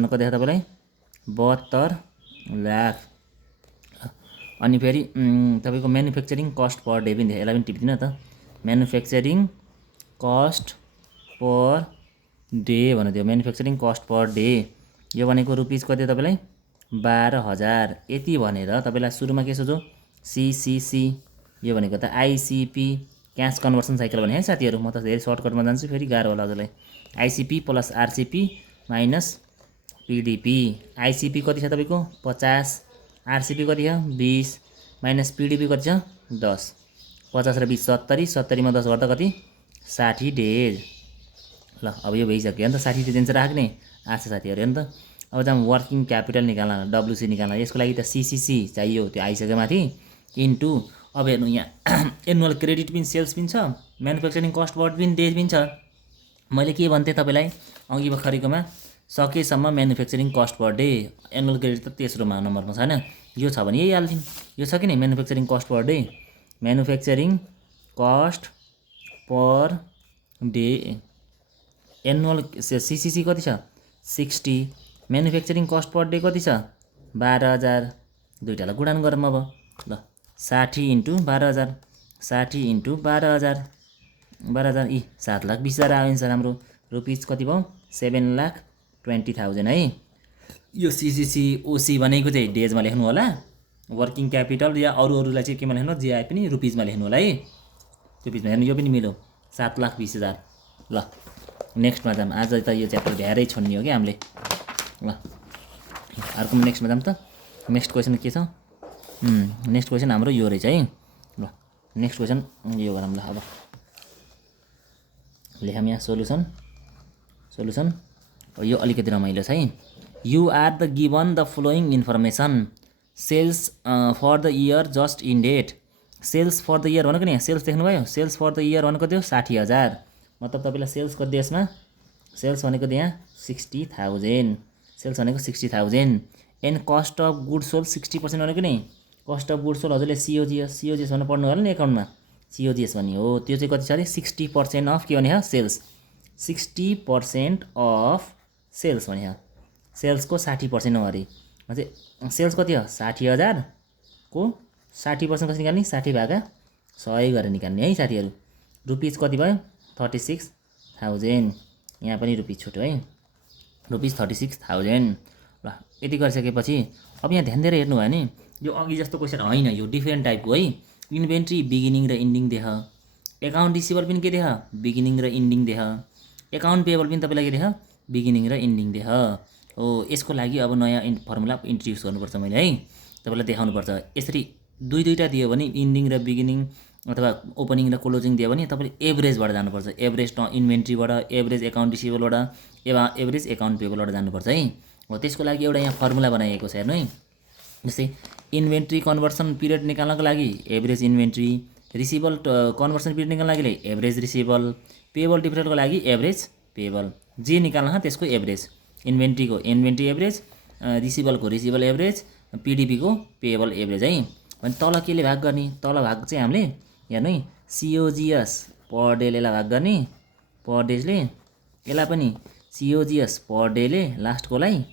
कति तपाईलाई 72 लाख अनि फेरि तपाईको म्यानुफ्याक्चरिङ कस्ट पर डे पनि यसलाई पनि टिप्दिन त म्यानुफ्याक्चरिङ कस्ट पर डे भनेर दियो म्यानुफ्याक्चरिङ कस्ट पर डे यो भनेको रुपीस कति तपाईलाई 12000 यति भनेर तपाईलाई सुरुमा के सोच्यो सीसीसी यो भनेको त आईसीपी क्याश कन्भर्सन साइकल भने है साथीहरु म त धेरै सर्टकटमा जान्छु फेरि गाह्रो होला हजुरलाई ICP plus RCP minus PDP ICP कति छ तपाईको 50 आरसीपी कति छ 20 माइनस पीडीपी कति छ 10 50 र 20 70 70 मा 10 गर्दा कति 60 डेज ल अब यो भइसक्यो नि त 60 डेज राख्ने आछ साथीहरु हेर्नु त अब जाम वर्किङ क्यापिटल निकाल्न डब्ल्युसी निकाल्न यसको लागि त सीसीसी चाहियो त्यो आइसक्यो माथि इन्टु अब हेर्नु यहाँ एनुअल क्रेडिट पिन सेल्स पिन छ म्यानुफ्याक्चरिङ कस्ट पर पिन डेज पिन छ मैले के भन्थे तपाईलाई अघि भर्खरैकोमा सकेसम्म manufacturing cost per day annual credit त तेस्रोमा नम्बरमा छ हैन यो छ भने यही हाल्दिम यो छ कि नि manufacturing cost per day manufacturing cost per day annual CCC कति छ 60 म्यानुफ्याक्चरिङ कस्ट पर डे कति छ 12000 दुईटालाई गुणान गरौँ अब ल 60 इन्टु 12000 60 इन्टु 12000 12000 यी 7,20,000 आयो आन्सर हाम्रो रुपीस कति भयो 7,20,000 है यो सीसीसी ओसी भनेको चाहिँ डेजमा लेख्नु होला वर्किङ क्यापिटल या अरूलाई चाहिँ केमा लेख्नु जे आए पनि रुपीसमा लेख्नु होला है त्यो बीचमा हेर्नु यो पनि मिल्यो 7,20,000 ल नेक्स्टमा जाम आज त यो च्याप्टर धेरै छोड्ने हो कि हामीले ल अर्को नेक्स्टमा जाम त नेक्स्ट क्वेशन के छ नेक्स्ट क्वेशन हाम्रो यो रहेछ है ल नेक्स्ट क्वेशन यो गरौँ ल अब लेखौँ यहाँ सोलुसन यो अलिकति रमाइलो छ है you are the given the following information sales for the year just in date sales for the year भनेको नि सेल्स देख्नुभयो सेल्स फर द इयर भनेको थियो 60,000 मतलब तपाईलाई सेल्स कति देशमा सेल्स भनेको यहाँ 60,000 सेल्स भनेको 60,000 and cost of goods sold 60% भनेको नि कस्ट अफ गुड्स सोल्ड हजुरले सिओजिएस भनेर पढ्नु होला नि एकाउन्टमा सिओजिएस भन्ने हो त्यो चाहिँ कति छ अरे 60% अफ के भने सेल्स 60% अफ सेल्स भने सेल्सको 60% हो अरे चाहिँ सेल्स कति हो 60,000 को 60% कसरी निकाल्ने 60 भागा 100 गरेर निकाल्ने है साथीहरु रुपीस कति भयो 36,000 यहाँ पनि रुपीस छुट्यो है ₹36,000। ल यति गरिसकेपछि अब यहाँ ध्यान दिएर हेर्नु भयो भने यो अघि जस्तो क्वेसन होइन, यो डिफ्रेन्ट टाइपको है। इन्भेन्ट्री बिगिनिङ र इन्डिङ देख, एकाउन्ट रिसिभल पनि के देख, बिगिनिङ र इन्डिङ देख, एकाउन्ट पेएबल पनि तपाईँलाई के देख, बिगिनिङ र इन्डिङ देख हो। यसको लागि अब नयाँ फर्मुला इन्ट्रोड्युस गर्नुपर्छ मैले है, तपाईँलाई देखाउनुपर्छ। यसरी दुईवटा दियो भने इन्डिङ र बिगिनिङ अथवा ओपनिङ र क्लोजिङ दियो भने तपाईँले एभरेजबाट जानुपर्छ, एभरेज इन्भेन्ट्रीबाट, एभरेज एकाउन्ट रिसिभलबाट, एभरेज एकाउन्ट पेएबलबाट जानुपर्छ है। हो त्यसको लागि एउटा यहाँ फर्मुला बनाइएको छ हेर्नु है। जस्तै इन्भेन्ट्री कन्भर्सन पिरियड निकाल्नको लागि average inventory, receivable conversion period निकाल्नको लागि एभरेज रिसिभल, पेएबल डिफरेन्टको लागि एभरेज पेएबल, जे निकाल्न त्यसको एभरेज, इन्भेन्ट्रीको इन्भेन्ट्री एभरेज, रिसिभलको रिसिभल एभरेज, पिडिपीको पेएबल एभरेज है। भने तल केले भाग गर्ने, तल भाग चाहिँ हामीले हेर्नु है, सिओजिएस पर डेले भाग गर्ने, पर डेजले, यसलाई पनि सिओजिएस पर डेले, लास्टकोलाई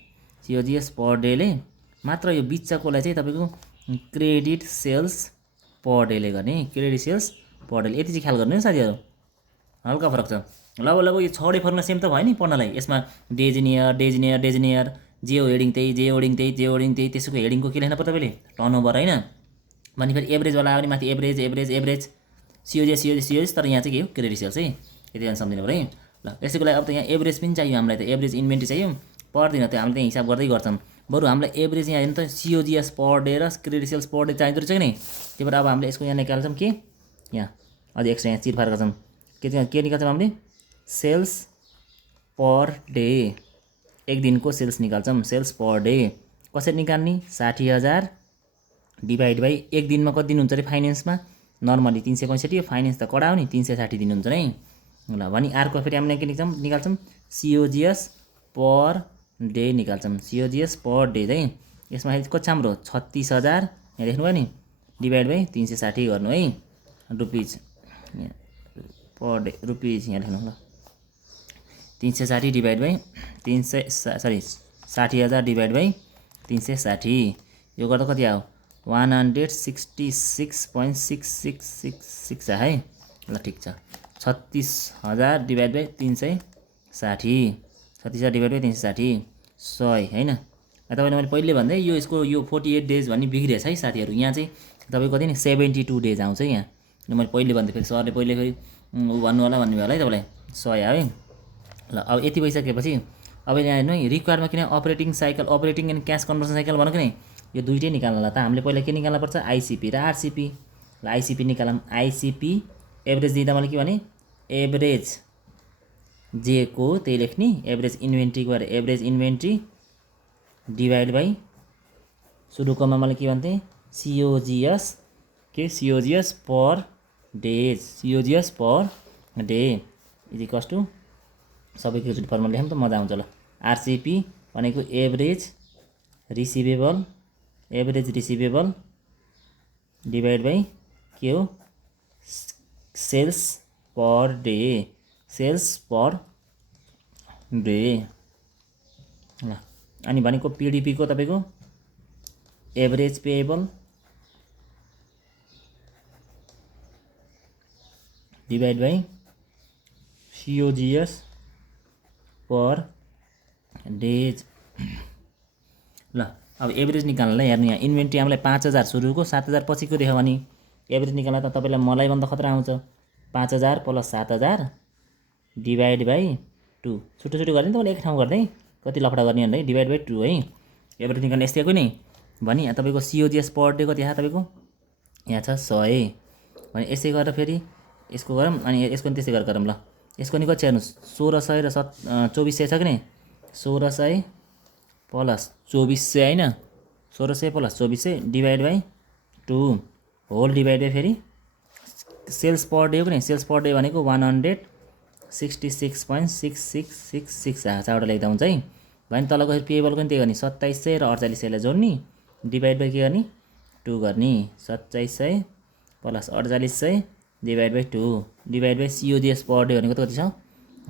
सिओजिएस पर डेले, मात्र यो बिचकोलाई चाहिँ तपाईँको क्रेडिट सेल्स पर डेले गर्ने, क्रेडिट सेल्स पर डेले। यति चाहिँ ख्याल गर्नु है साथीहरू, हल्का फरक छ। लगभग यो छवटै फर्मुला सेम त भयो नि पढ्नलाई। यसमा डेजनियर जे हो हेडिङ त्यही, जे हेडिङ त्यही, त्यसको हेडिङको के लेख्नु पर्छ तपाईँले, टर्नओभर होइन। भने फेरि एभरेजवाला आयो भने माथि एभरेज सिओजिएस, तर यहाँ चाहिँ के हो, क्रेडिट सेल्स है। यति जान सम्झिनु पऱ्यो है। ल यसैको लागि अब त यहाँ एभरेज पनि चाहियो हामीलाई, त एभरेज इन्भेन्ट्री चाहियो, पर्दैन त्यो हामीले त्यहाँ हिसाब गर्दै गर्छौँ। बरु हामीलाई एभरेज यहाँ हेर्नु त सिओजिएस पर डे र क्रेडिट सेल्स पर डे चाहिँदो रहेछ कि नै। त्यही भएर अब हामीले यसको यहाँ निकाल्छौँ के, यहाँ अझै एक्स्ट्रा यहाँ चिरफार गर्छौँ, के निकाल्छौँ हामीले, सेल्स पर डे, एक दिनको सेल्स निकाल्छौँ, सेल्स पर डे कसरी निकाल्ने, 60,000 डिभाइड बाई एक दिनमा कति दिन हुन्छ अरे फाइनेन्समा, नर्मली 365 हो, फाइनेन्स त कडा हो नि, 360 दिन हुन्छ नै। ल भने अर्को फेरि हामीले के निकाल्छौँ, सिओजिएस पर डे निकाल्छौँ, सिओजिएस पर डे चाहिँ यसमा कति छ हाम्रो 36,000 यहाँ देख्नुभयो नि, डिभाइड बाई 360 गर्नु है, रुपिज पर डे, रुपिज यहाँ लेख्नु ल, 360 डिभाइड बाई 60,000 डिभाइड बाई 360, यो गर्दा कति आयो 166.6666 है। ल ठिक छ, 36,000 डिभाइड बाई 360, 36,000 डिभाइड बाई 360 100 होइन। तपाईँले मैले पहिले भन्दै यो 48 डेज भन्ने बिग्रिएछ है साथीहरू। यहाँ चाहिँ तपाईँको कति नि 72 डेज आउँछ यहाँ, मैले पहिले भन्दै, फेरि सरले पहिले फेरि भन्नु होला भन्नुभयो होला है तपाईँलाई, 100 आयो है। ल अब यति भइसकेपछि अब यहाँ हेर्नु है, रिक्वायरमा किन operating cycle, operating and cash conversion cycle भनौँ कि नै, यो दुइटै निकाल्नलाई त हामीले पहिला के निकाल्न पर्छ, आइसिपी र आरसिपी। ल आइसिपी निकालौँ, आइसिपी एभरेज दिँदा मैले के भने, एभरेज जे को त्यही लेख्ने, एभरेज इन्भेन्ट्री गएर एभरेज इन्भेन्ट्री डिभाइड बाई सुरुकोमा मैले के भन्थेँ, COGS per days, COGS per day is equals to, सबैको एकचोटि फर्मुला लेख्यौँ त मजा आउँछ। ल आरसिपी भनेको एभरेज रिसिभेबल डिभाइड बाई के हो, सेल्स पर डे, ल अनि भनेको पिडिपी को तपाईँको average payable divide by COGS per days. ल अब एभरेज निकाल्नलाई हेर्नु, यहाँ इन्भेन्ट्री हामीलाई 5,000 सुरुको, 7,000 पछिको देख्यो भने एभरेज निकाल्दा त तपाईँलाई मलाई भन्दा खतरा आउँछ, 5,000 प्लस 7,000 डिभाइड बाई 2, छुट्टो गर्ने तपाईँले एक ठाउँ गर्दै कति लफडा गर्ने भन्दै डिभाइड बाई 2 है। एभरेज निकाल्ने यस्तैको नि भने यहाँ तपाईँको सिओजिएस पर डे कति यहाँ तपाईँको यहाँ छ 100 भने यसै गरेर फेरि यसको गरौँ, अनि यसको पनि त्यसै गरेर गरौँ। ल यसको नि कति हेर्नुहोस्, 1,600 र 2,400 छ कि नै, 1,600 प्लस 2,400 होइन, 1,600 plus 2,400 divide by 2 whole divide by फेरि सेल्स पर डे हो कि नै, सेल्स पर डे भनेको 166.6666 चारवटा लेख्दा हुन्छ है। भने तलको फेरि पेएबलको पनि त्यही गर्ने, 2,700 र 4,800लाई जोड्ने डिभाइड बाई के गर्ने 2 गर्ने, 2,700 plus 4,800 divide by 2 divide by COGS per day भनेको त कति छ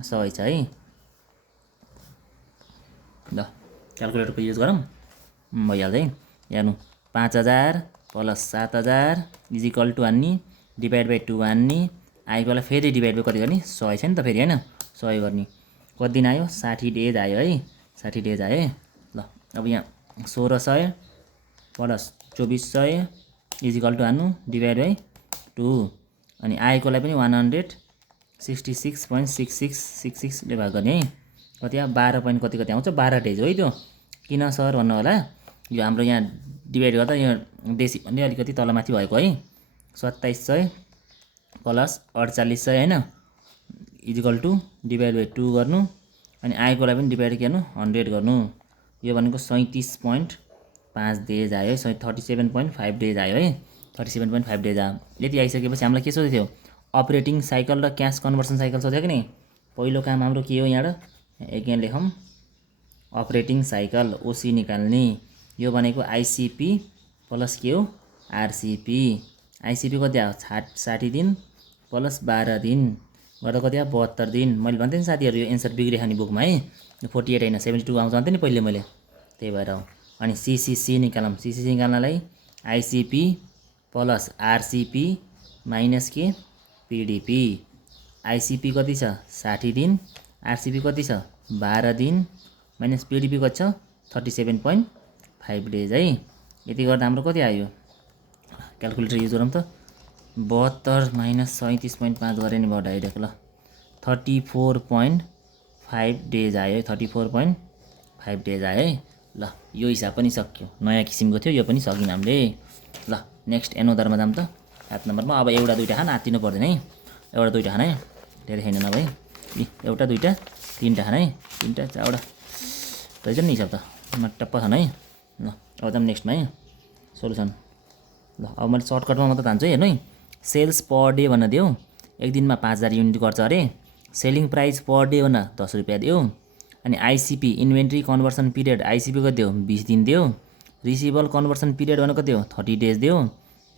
100 छ है। ल क्यालकुलेटरको युज गरौँ, भइहाल्छ है। हेर्नु 5,000 प्लस 7,000 इज इक्वल टु हान्ने डिभाइड बाई 2 हान्ने, आइकोलाई फेरि डिभाइड बाई कति गर्ने 100 छ नि त फेरि होइन, 100 गर्ने, कति दिन आयो 60 डेज आयो है। 60 डेज आयो है। ल अब यहाँ 1600 प्लस 2400 इजिकल टु हान्नु डिभाइड बाई 2 अनि आएकोलाई पनि 166.6666 ले भाग गर्ने है। कति 12 पोइन्ट कति कति आउँछ 12 डेज हो है त्यो। किन सर भन्नु होला, यो हाम्रो यहाँ डिभाइड गर्दा यो डेसी भन्ने अलिकति तलमाथि भएको है। 2700 प्लस 4800 हैन इजिकल टु डिभाइड बाई 2 गर्नु अनि आएकोलाई पनि डिभाइड गर्नु 100 गर्नु। यो भनेको 37.5 डेज आयो है। 37.5 डेज आयो है। 37.5 डेज आयो। यति आइसकेपछि हामीलाई के सोध्दै थियो, अपरेटिङ साइकल र क्यास कन्भर्सन साइकल सोध्यो कि नि। पहिलो काम हाम्रो के हो, यहाँ यहाँ लेखौँ अपरेटिङ साइकल ओसी निकाल्ने। यो भनेको आइसिपी प्लस के हो आरसिपी। आइसिपी कति आयो 60 दिन प्लस 12 दिन गर्दा कति आयो 72 दिन। मैले भन्थेँ नि साथीहरू यो एन्सर बिग्रियो नि बुकमा है। 48 हैन 72 आउँछ भन्थेँ नि पहिले मैले, त्यही भएर हो। अनि CCC निकालौँ। CCC निकाल्नलाई आइसिपी plus RCP minus के पिडिपी। आइसिपी कति छ 60 दिन, आरसिपी कति छ 12 दिन माइनस पिडिपी कति छ 37.5 डेज है। यति गर्दा हाम्रो कति आयो, क्यालकुलेटर युज गरौँ त। 72 माइनस 37.5 गरे नि भयो डाइरेक्ट। ल 34.5 डेज आयो। 34.5 डेज आयो है। ल यो हिसाब पनि सक्यो, नयाँ किसिमको थियो, यो पनि सक्यौँ हामीले। ल नेक्स्ट एनोदरमा जाऊँ त 7 नम्बरमा। अब एउटा दुईटा खान आत्तिनु पर्दैन है। एउटा दुईटा खान है, धेरै छैन नभए। एउटा दुईटा तीनटा खान है, तीनटा चारवटा रहेछ नि हिसाब त टप्प खान है। ल अब जाऊँ नेक्स्टमा है सोल्युसन। ल अब मैले सर्टकटमा मात्र जान्छु है। हेर्नु है, सेल्स पर डे भन्न दियो, एक दिनमा 5000 युनिट गर्छ अरे। सेलिङ प्राइस पर डे भन्न 10 रुपियाँ दियो। अनि आइसिपी इन्भेन्ट्री कन्भर्सन पिरियड आइसिपी कति दियो 20 दिन दियो। रिसिभल कन्भर्सन पिरियड भनेको कति दियो 30 डेज दियो।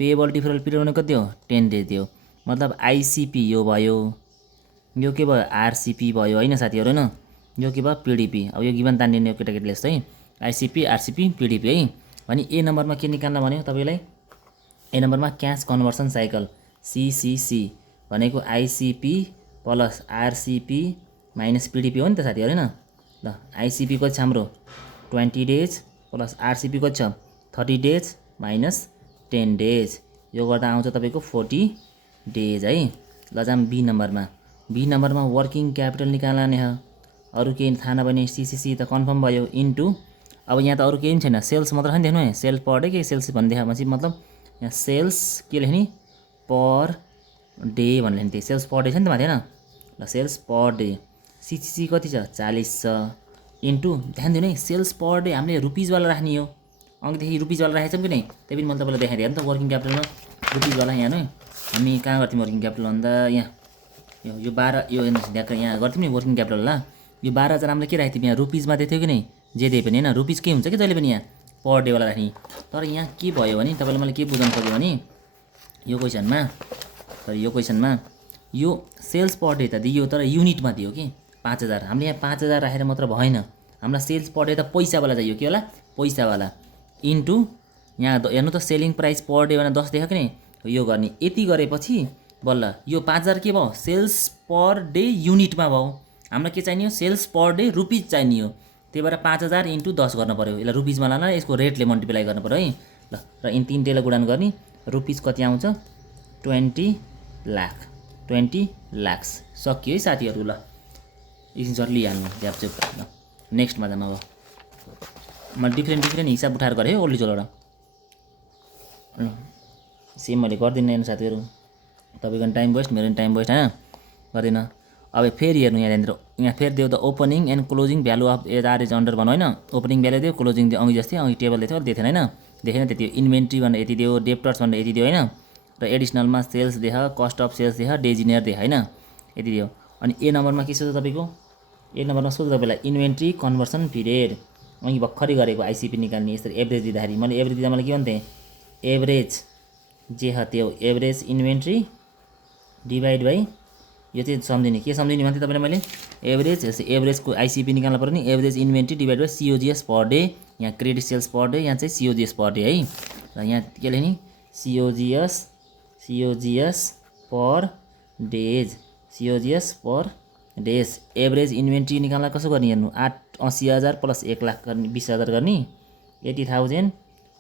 पेएबल डिफरल पिरियड भनेको कति दियो 10 डेज दियो। मतलब आइसिपी यो भयो, यो के भयो आरसिपी भयो हैन साथीहरु हैन। यो के भयो पिडिपी। अब यो गिभन तान्दिने केटाकेटीले जस्तै आइसिपी आरसिपी पिडिपी है। भने ए नम्बरमा के निकाल्न भन्यो तपाईलाई, ए नम्बरमा क्यास कन्भर्सन साइकल सीसीसी भनेको आइसिपी प्लस आरसिपी माइनस पिडिपी हो नि त साथीहरु हैन। ल आइसिपी कति छ हाम्रो 20 डेज प्लस आरसिपी कति छ 30 डेज माइनस 10 डेज। यो गर्दा आउँछ तपाईको 40 डेज है। ल जाम बी नम्बरमा। बी नम्बरमा वर्किङ क्यापिटल निकाल्ने हो। अरु केही थाहा नभने सीसीसी त कन्फर्म भयो इन्टु। अब यहाँ त अरु केही पनि छैन, सेल्स मात्र छ नि। देख्नु है सेल पर डे के सेल्स भन्ने देखाएपछि मतलब यहाँ सेल्स के लेख्ने पर डे भन्ने लेख्ने। सेल्स पर डे छ नि त माथि हैन। ल सेल्स पर डे सीसीसी कति छ 40 छ इन्टु। ध्यान दिनु है सेल्स पर डे हामीले रुपीज वाला राख्ने हो। अघिदेखि रुपीज वाला राखेछौँ कि नै, त्यही पनि मैले तपाईलाई देखाइदिएँ नि त वर्किङ क्यापिटलमा रुपीज वाला। यहाँ नै हामी कहाँ गर्थ्यौँ वर्किङ क्यापिटल भन्दा यहाँ यो 12 यो ढ्याक्क यहाँ गर्थ्यौँ नि वर्किङ क्यापिटल। ल यो 12000 हामीले के राख्थ्यौँ यहाँ रुपीजमा दिएको थियो कि नै, जे दिए पनि हैन रुपीज के हुन्छ कि जहिले पनि यहाँ पर डे वाला राख्ने। तर यहाँ के भयो भने तपाईले मैले के बुझाउन सक्यो भने यो क्वेशनमा यो सेल्स पर डे त दियो तर युनिटमा दियो कि 5000। हामीले यहाँ 5000 राखेर मात्र भएन, हामीलाई सेल्स पर डे त पैसा वाला चाहियो। के होला पैसा वाला इन्टु यहाँ हेर्नु त सेलिङ प्राइस पर डे भनेर 10 देख्यो कि नै, यो गर्ने। यति गरेपछि बल्ल यो 5000 के भयो सेल्स पर डे युनिटमा भयो। हामीलाई के चाहिने हो सेल्स पर डे रुपीज चाहिने हो। त्यही भएर 5000 इन्टु 10 गर्न पर्यो। यसलाई रुपीजमा लान यसको रेटले मल्टिप्लाई गर्न पर्यो है। ल र इन तीनटेलाई गुणन गर्ने रुपीज कति आउँछ 20 लाख। 20 लाख्स सक्यो है साथीहरु। ल स्क्रिनशट लिइहाल्नु ज्यापचुप। ल नेक्स्टमा जाम। अब म डिफ्रेन्ट हिसाब उठाएर गरेँ है ओल्ली जोलबाट। सेम मैले गर्दिनँ हेर्नु साथीहरु, तपाईको टाइम वेस्ट मेरो टाइम वेस्ट हैन, गर्दिनँ। अब फेरि हेर्नु यहाँ फेरि दियो the opening and closing value of as are is under भन्नु हैन। ओपनिङ भ्यालु दियो, क्लोजिङ दियो, अघि जस्तै अघि टेबल दिएको थियो थिएन हैन, देखेन त्यति। इन्भेन्ट्री भनेर यति दियो, डेप्टर्स भनेर यति दियो हैन, र एडिसनलमा सेल्स देख, कस्ट अफ सेल्स देख, डेजिनियर देख हैन, यति दियो। अनि ए नम्बरमा के सोध्छ तपाईको, ए नम्बरमा सोध्छ तपाईलाई इन्भेन्ट्री कन्भर्सन पिरियड। अघि भर्खरै गरेको आइसिपी निकाल्ने यसरी एभरेज दिँदाखेरि मैले एभरेज दिँदा मैले के भन्थे एभरेज जे ह त्यो एभरेज इन्भेन्ट्री डिभाइड बाई यो चाहिँ सम्झिने के सम्झिने भन्थे तपाईलाई मैले एभरेज एभरेजको आइसिपी निकाल्नु पर्यो नि average inventory divide by COGS per day. यहाँ क्रेडिट सेल्स पर डे, यहाँ चाहिँ सिओजिएस पर डे है। र यहाँ के लेख्ने सिओजिएस per days, COGS per days average inventory निकाल्न कसो गर्ने हेर्नु 80,000 प्लस 1,00,000 गर्ने 20,000 गर्ने 80,000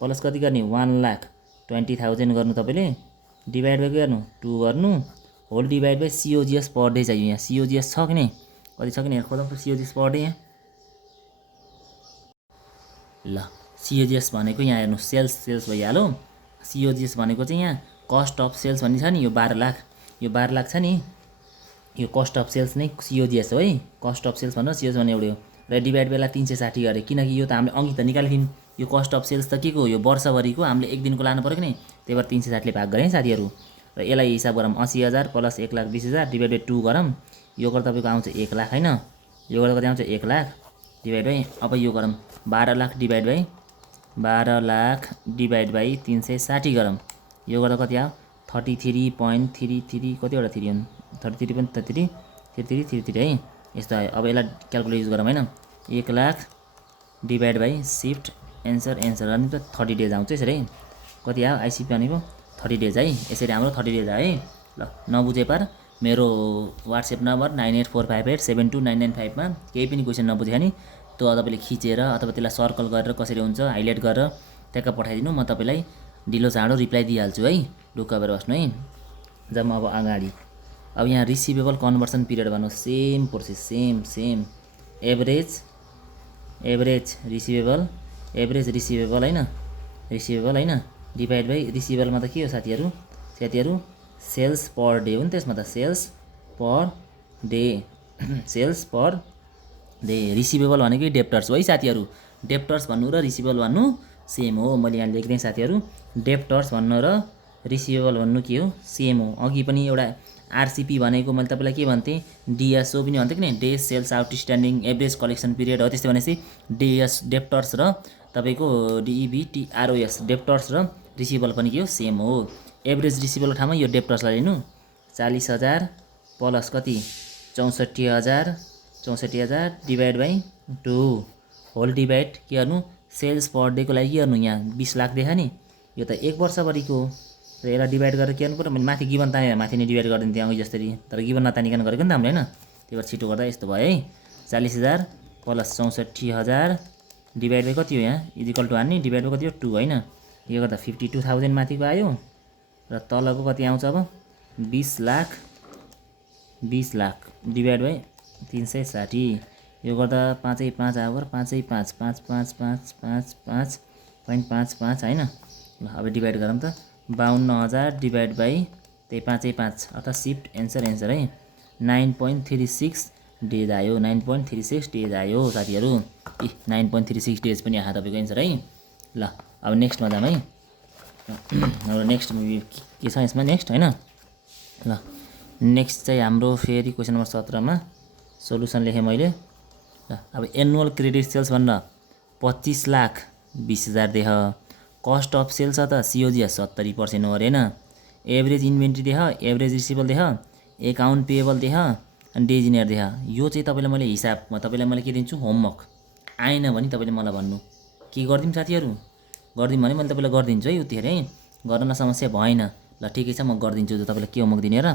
प्लस कति गर्ने 1,20,000 गर्नु तपाईँले डिभाइड बाई के गर्नु 2 गर्नु whole divide by COGS per day चाहियो यहाँ सिओजिएस छ कि नै कति छ कि नै खोजौँ त सिओजिएस पर डे यहाँ ल सिओजिएस भनेको यहाँ हेर्नु सेल्स भइहाल्यो सिओजिएस भनेको चाहिँ यहाँ कस्ट अफ सेल्स भन्ने छ नि यो 12 लाख यो 12 लाख छ नि यो कस्ट अफ सेल्स नै सिओजिएस हो है कस्ट अफ सेल्स भनेर सिओजिएस भन्ने एउटै हो र डिभाइड बेला 360 गरे किनकि यो त हामीले अघि त निकालेको थियौँ यो कस्ट अफ सेल्स त के को हो यो वर्षभरिको हामीले एक दिनको लानु पर्यो कि नै त्यही भएर 360 ले भाग गरे साथीहरू र यसलाई हिसाब गरौँ 80,000 प्लस 1,20,000 डिभाइड बाई 2 गरौँ यो गर्दा तपाईँको आउँछ 1 लाख हैन यो गर्दा कति आउँछ 1 लाख डिभाइड बाई अब यो गरौँ 12 लाख डिभाइड बाई 360 गरौँ यो गर्दा कति आयो 33.33 कतिवटा 3 हुन् 33.33 है यस्तो आयो अब यसलाई क्याल्कुलेट युज गरौँ हैन 1 lakh divide by shift answer अनि त 30 डेज आउँछ यसरी है कति आयो आइसिपी भनेको 30 डेज है यसरी हाम्रो 30 डेज आयो है ल नबुझे पार मेरो व्हाट्सएप नम्बर 9845872995 मा केही पनि क्वेसन नबुझे भने त्यो तपाईले खिचेर अथवा त्यसलाई सर्कल गरेर कसरी हुन्छ हाइलाइट गरेर ट्याक्क पठाइदिनु म तपाईलाई ढिलो चाँडो रिप्लाई दिइहाल्छु है ढुक्क भएर बस्नु है जब अब अगाडि अब यहाँ रिसिभेबल कन्भर्सन पिरियड भन्नु same process same average receivable हैन डिभाइड बाई रिसिभेबलमा त के हो साथीहरू सेल्स पर डे हो नि त्यसमा त सेल्स पर डे रिसिभेबल भनेको डेप्टर्स हो है साथीहरू डेप्टर्स भन्नु र रिसिभेबल भन्नु सेम हो मैले यहाँ लेख्दै साथीहरू डेप्टर्स भन्नु र रिसिभेबल भन्नु के हो सेम हो अघि पनि एउटा आरसिपी भनेको मैले तपाईलाई के भन्थे डिएसओ पनि भन्थे कि नि days sales outstanding average collection period हो त्यस्तै भनेपछि डेप्टर्स र तपाईको डिइबिटिआरओएस डेप्टर्स र रिसिभेबल पनि के हो सेम हो एभरेज रिसिभेबल ठाउँमा यो डेप्टर्सलाई लिनु 40,000 प्लस कति 64,000 डिभाइड बाई 2 होल डिभाइड के गर्नु सेल्स पर डेको लागि के गर्नु यहाँ 20 लाख देखा नि यो त एक वर्षभरिको र यसलाई डिभाइड गरेर के गर्नु पर्यो मैले माथि गिभन तानेर माथि नै डिभाइड गरिदिन्थेँ अघि जसरी तर गिभन नतानिकन गरेको नि त हामीले हैन त्यही भएर छिटो गर्दा यस्तो भयो है 40,000 प्लस 64,000 डिभाइड बाई कति हो यहाँ इक्वल टु हान्ने डिभाइड बाई कति हो 2 हैन यो गर्दा 52,000 माथिको आयो र तलको कति आउँछ अब 20 लाख डिभाइड बाई 360 यो गर्दा 5 आवर 5.55 हैन ल अब डिभाइड गरौँ त 52,000 डिभाइड बाई त्यही 5 अर्थात् सिफ्ट एन्सर है 9.36 डेज आयो 9.36 डेज आयो साथीहरू 9.36 डेज पनि आहा तपाईको एन्सर है ल अब नेक्स्टमा जाम है हाम्रो नेक्स्ट के छ यसमा नेक्स्ट हैन ल नेक्स्ट चाहिँ हाम्रो फेरि क्वेशन नम्बर 17 मा सोलुसन लेखेँ मैले ल अब एनुअल क्रेडिट सेल्स भन्न 25,20,000 देख कस्ट अफ सेल्स त सिओजिएस 70% हो अरे हैन एभरेज इन्भेन्ट्री देख एभरेज रिसिभेबल देख एकाउन्ट पेएबल देख अनि डेजिनियर देख यो चाहिँ तपाईलाई मैले हिसाबमा तपाईलाई मैले के दिन्छु होमवर्क आएन भने तपाईले मलाई भन्नु के गर्दिम साथीहरू गर्दिम भने मैले तपाईलाई गर्दिन्छु है उतिखेर है गर्न समस्या भएन ल ठिकै छ म गर्दिन्छु तपाईलाई के होमवर्क दिने र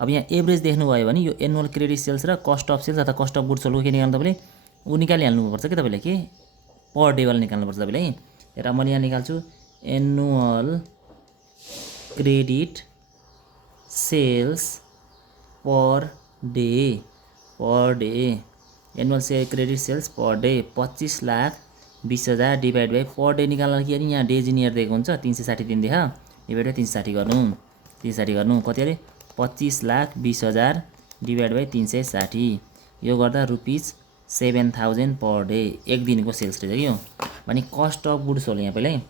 अब यहाँ एभरेज देख्नुभयो भने यो एनुअल क्रेडिट सेल्स र कस्ट अफ सेल्स अथवा कस्ट अफ गुड्स सोल्डको के निकाल्नु तपाईले उ निकालिहाल्नुपर्छ के तपाईले के पर डे वाला निकाल्नुपर्छ तपाईले र मैले यहाँ निकाल्छु annual credit sales per day annual credit sales per day 25,20,000 divide by per day निकाल्न के यहाँ डेजिनियर दिएको हुन्छ 360 दिन देखा डिभाइड बाई 360 गर्नु कति अरे 25,20,000 डिभाइड बाई 360 यो गर्दा रुपीज 7,000 पर डे एक दिनको सेल्स रहेछ यो भने कस्ट अफ गुड्स सोल्ड यहाँ पहिल्यै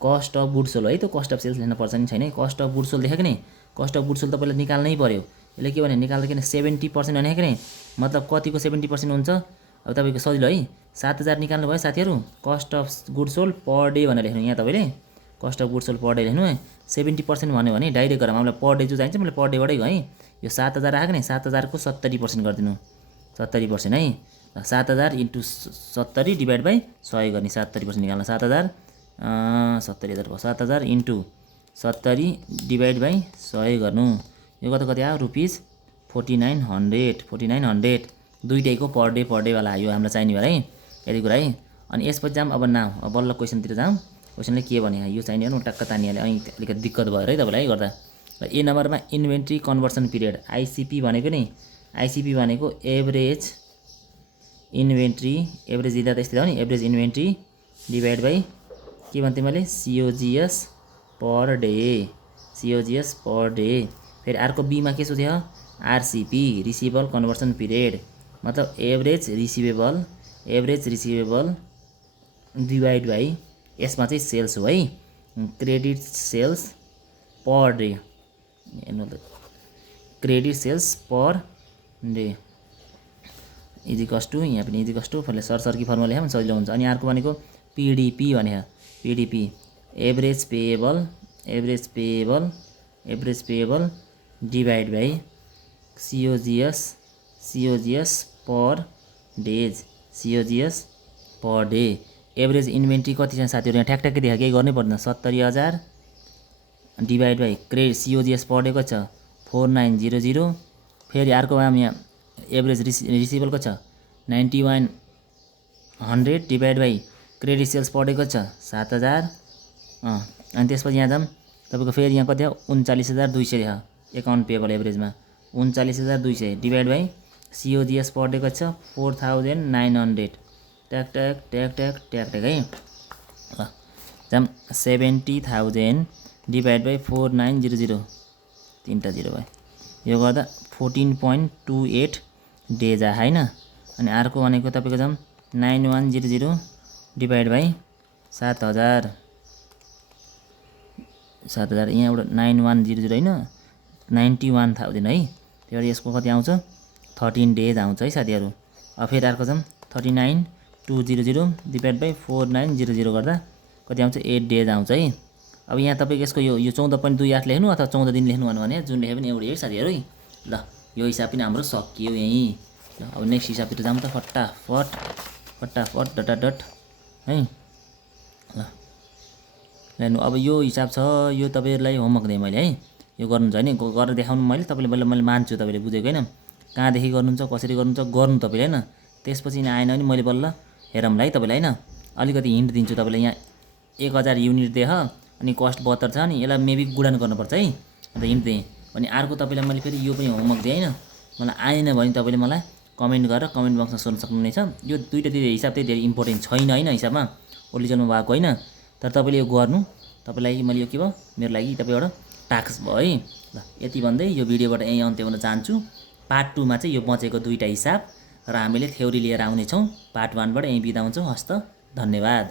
कस्ट अफ गुड्स सोल्ड है त कस्ट अफ सेल्स लेख्न पर्छ नि छैन कस्ट अफ गुड्स सोल्ड देखेको नि कस्ट अफ गुड्स सोल्ड त पहिला निकाल्नै पर्यो यसले के भने निकाल्दा किन 70% भनेको नि मतलब कतिको 70% हुन्छ अब तपाईको सजिलो है 7,000 निकाल्नु भयो साथीहरू cost of goods sold per day भनेर लेख्नु यहाँ तपाईले cost of goods sold per day लेख्नु है 70% भन्यो भने डाइरेक्ट गरौँ हामीलाई पर डे जो चाहिन्छ मैले पर डेबाटै गएँ यो 7,000 आएको नि 7,000 को 70% गरिदिनु 70% है 7,000 इन्टु 70 डिभाइड बाई 100 गर्ने 70% निकाल्न 7,000 70,000 भयो 7,000 इन्टु 70 डिभाइड बाई 100 गर्नु यो कति आयो रुपीज 4900 दुईटैको पर डे वाला यो हामीलाई चाहिने भयो है यति कुरा है। अनि यसपछि जाम अब नाउ अब बल्ल क्वेसनतिर जाउँ। क्वेसनले के भने यो चाहिने हो टक्क तानिहाल्यो अनि अलिकति दिक्कत भयो है तपाईँलाई है गर्दा। र ए नम्बरमा इन्भेन्ट्री कन्भर्सन पिरियड आइसिपी भनेको नि आइसिपी भनेको एभरेज इन्भेन्ट्री एभरेज दिँदा त यस्तै हो नि एभरेज इन्भेन्ट्री डिभाइड बाई के भन्थेँ मैले सिओजिएस पर डे फेरि अर्को बीमा के सोध्यो आरसिपी रिसिभेबल कन्भर्सन पिरियड मतलब एभरेज रिसिभेबल डिभाइड बाई यसमा चाहिँ सेल्स हो है क्रेडिट सेल्स पर डे हेर्नु त credit sales per day is equals to यहाँ पनि इजिकस टू सरसर्की फर्मुला लेख्यो भने सजिलो हुन्छ। अनि अर्को भनेको पिडिपी भने PDP average payable divide by COGS per day average inventory कति छ साथीहरु यहाँ ठ्याकठ्याकै देखा केही गर्नै पर्दैन 70000 divide by credit COGS per day कति छ 4900 फेरि अर्को यहाँ एभरेज रिसिभेबल कति छ 9100 divide by credit sales per day कति छ 7000 अनि त्यसपछि यहाँ जाम तपाईको फेरि यहाँ कति हो 39200 देखा एकाउन्ट पेएबल एभरेजमा 39200 divide by COGS per day कति छ 4900 ट्याक है ल जाम 70000 डिभाइड बाई 4900 तीनटा 0 भयो यो गर्दा 14.28 डेज आयो हैन। अनि अर्को भनेको तपाईको जाम 9100 डिभाइड बाई 7000 यहाँबाट 9100 हैन 91000 है त्यो यसको कति आउँछ 13 डेज आउँछ है साथीहरु। अब फेरि अर्को जाम 39200 डिभाइड बाई 4900 गर्दा कति आउँछ 8 डेज आउँछ है। अब यहाँ तपाईको यसको यो 14.28 लेख्नु अथवा 14 दिन लेख्नु भने जुन लेखे पनि एउटै है साथीहरु है। ल यो हिसाब पनि हाम्रो सकियो यही। ल अब नेक्स्ट हिसाबतिर जाम त फटाफट डट है ल हेर्नु अब यो हिसाब छ यो तपाईहरुलाई होमवर्क दिएँ मैले है यो गर्नुहुन्छ हैन गरेर देखाउनु मैले तपाईले मैले मान्छु तपाईले बुझेको हैन कहाँदेखि गर्नुहुन्छ कसरी गर्नुहुन्छ गर्नु तपाईले हैन त्यसपछि आएन भने मैले बल्ल हेरौँला है तपाईलाई हैन अलिकति हिन्ट दिन्छु तपाईलाई यहाँ 1000 युनिट देख अनि कस्ट 72 छ नि यसलाई मेबी गुणन गर्नुपर्छ है अन्त हिन्ट दिएँ। अनि अर्को तपाईलाई मैले फेरि यो पनि होमवर्क दिएँ हैन मलाई आएन भने तपाईले मलाई कमेन्ट गरेर कमेन्ट बक्समा सोध्न सक्नुहुनेछ। यो दुईटा हिसाब चाहिँ धेरै इम्पोर्टेन्ट छैन हैन हिसाबमा ओरिजिनलमा भएको हैन तर तपाईले यो गर्नु तपाईलाई मैले यो के भयो मेरो लागि तपाईँ एउटा टास्क भयो है। ल यति भन्दै यो भिडियोबाट यही अन्त्य हुन चाहन्छु। पार्ट 2 मा चाहिँ यो बचेको दुईटा हिसाब र हामीले थ्योरी लिएर आउने छौं। पार्ट 1 बाट यही बिदा हुन्छौं। हस्त धन्यवाद।